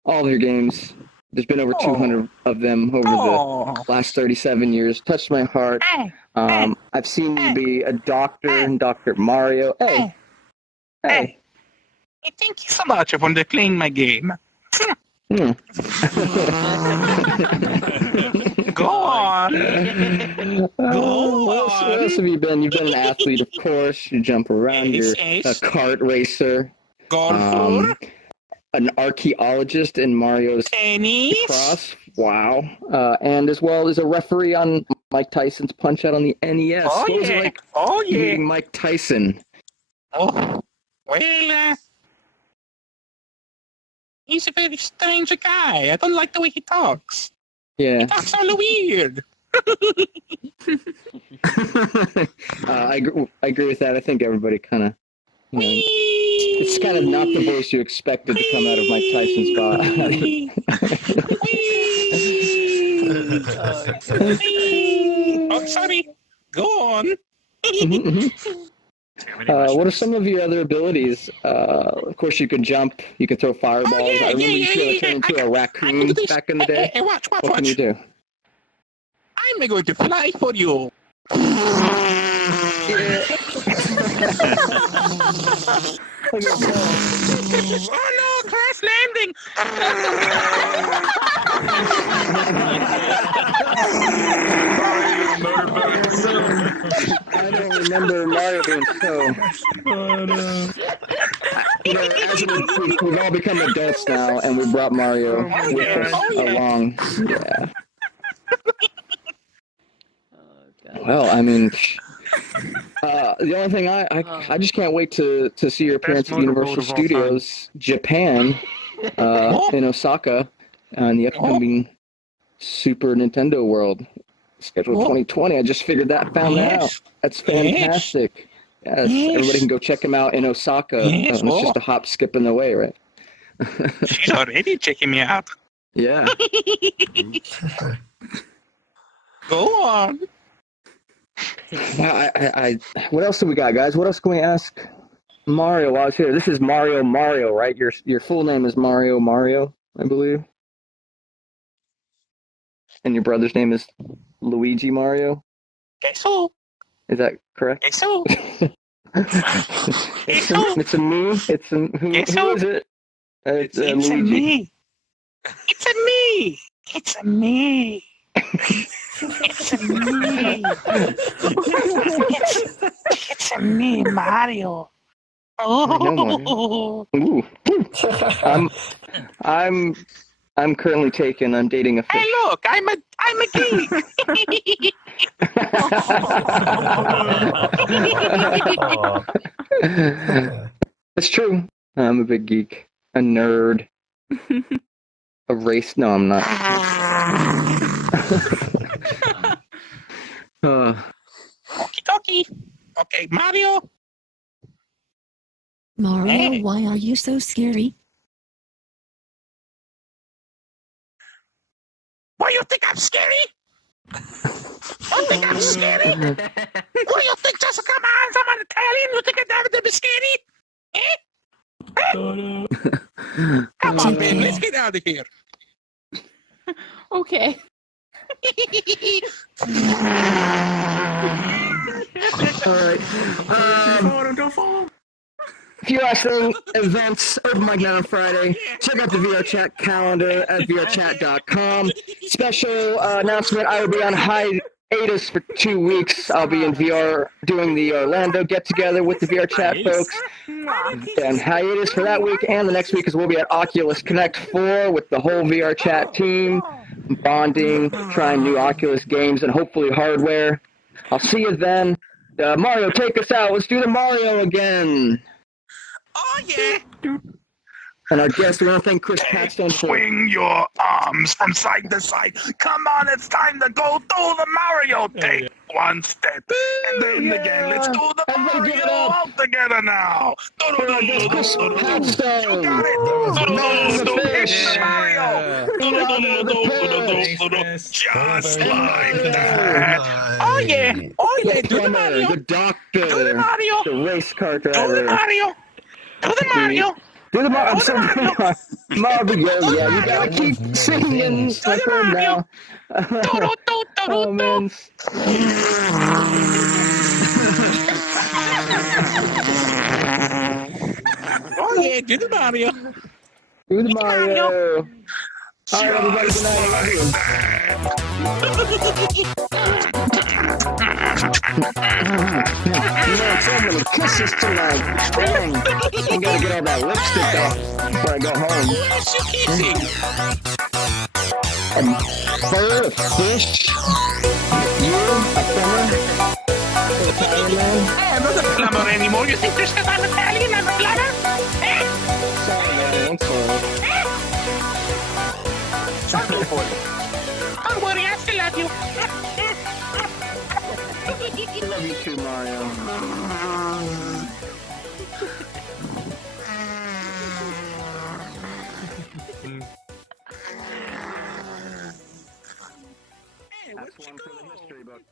all of your games. There's been over 200 of them over Oh. the last 37 years. Touched my heart. I've seen you be a doctor in Dr. Mario. Hey. Hey. Hey, thank you so much for playing my game. Hmm. Go on. What else have you been? You've been an athlete, of course. You jump around. Yes, You're a yes. kart racer. Golfer. An archaeologist in Mario's Tennis. Cross. Wow. And as well as a referee on Mike Tyson's Punch-Out on the NES. Oh, What was it yeah. like Oh, yeah. meeting Mike Tyson? Oh, well, he's a very strange guy. I don't like the way he talks. Yeah. He talks all weird. I agree with that. I think everybody kind of, it's kind of not the voice you expected to come out of Mike Tyson's body. Oh, sorry. Go on. What are some of your other abilities? Of course, you could jump. You could throw fireballs. I remember you could turn into a raccoon back in the day. Hey, watch. What can you do? I'm going to fly for you. Oh no, crash landing! I don't remember Mario being so. You know, we've all become adults now, and we brought Mario with us along. Yeah. Well, I mean, the only thing I just can't wait to see your appearance at Universal Studios Japan in Osaka in the upcoming Super Nintendo World. Scheduled 2020. I just found that out. That's fantastic. Yes, everybody can go check him out in Osaka. It's just a hop, skip in the way, right? She's already checking me out. Yeah. Go on. What else do we got, guys? What else can we ask Mario, while I was here, this is Mario, right? Your full name is Mario, I believe. And your brother's name is Luigi Mario? Queso. Is that correct? Queso. It's a me. Who is it? It's It's a Luigi. me. It's a me. It's a me. It's a me. It's a me, Mario. Oh. Ooh. I'm currently taken. I'm dating a fish. Hey, look, I'm a geek. It's true. I'm a big geek, a nerd, a race. No, I'm not. Okie dokie. Okay, Mario. Mario, Hey. why are you so scary? What, you think I'm scary? You think I'm scary? What, you think just come on, I'm Italian? You think I'm never gonna be scary? Eh? Come on, man, let's get out of here. Okay. Alright. If you're watching events, Open Mic Night on Friday, check out the VRCHAT calendar at VRCHAT.com. Special announcement, I will be on hiatus for 2 weeks. I'll be in VR doing the Orlando get-together with the VRCHAT folks. And hiatus for that week and the next week, because we'll be at Oculus Connect 4 with the whole VRCHAT team, bonding, trying new Oculus games, and hopefully hardware. I'll see you then. Mario, take us out. Let's do the Mario again. Oh, yeah. And our guest, we want to thank Chris Patstone for... Swing your arms from side to side. Come on, it's time to go do the Mario. Take one step, and then again. Let's do the Mario all together now. Chris Patstone. You got it. It's Mario. Just like that. Oh, yeah. Oh, yeah. Do the Mario. The doctor. Do the Mario. The race car Do the driver. Mario. Do the Mario. Do the Mario. I'm sorry. Mario, yeah, you gotta keep singing. Like her now. Oh, man. Oh, yeah. Do the Mario. Do the Mario. All right, everybody, good night. I love you. So many kisses tonight. Dang. I gotta get all that lipstick off before I go home. Yes, you kissing. A bird, a fish, you, a plumber. I'm not a plumber anymore. You think just because I'm Italian, I'm a plumber? Sorry, man. I'm sorry. Sorry for it. Don't worry, I still love you. I love you too, Mario. That's one for the history book.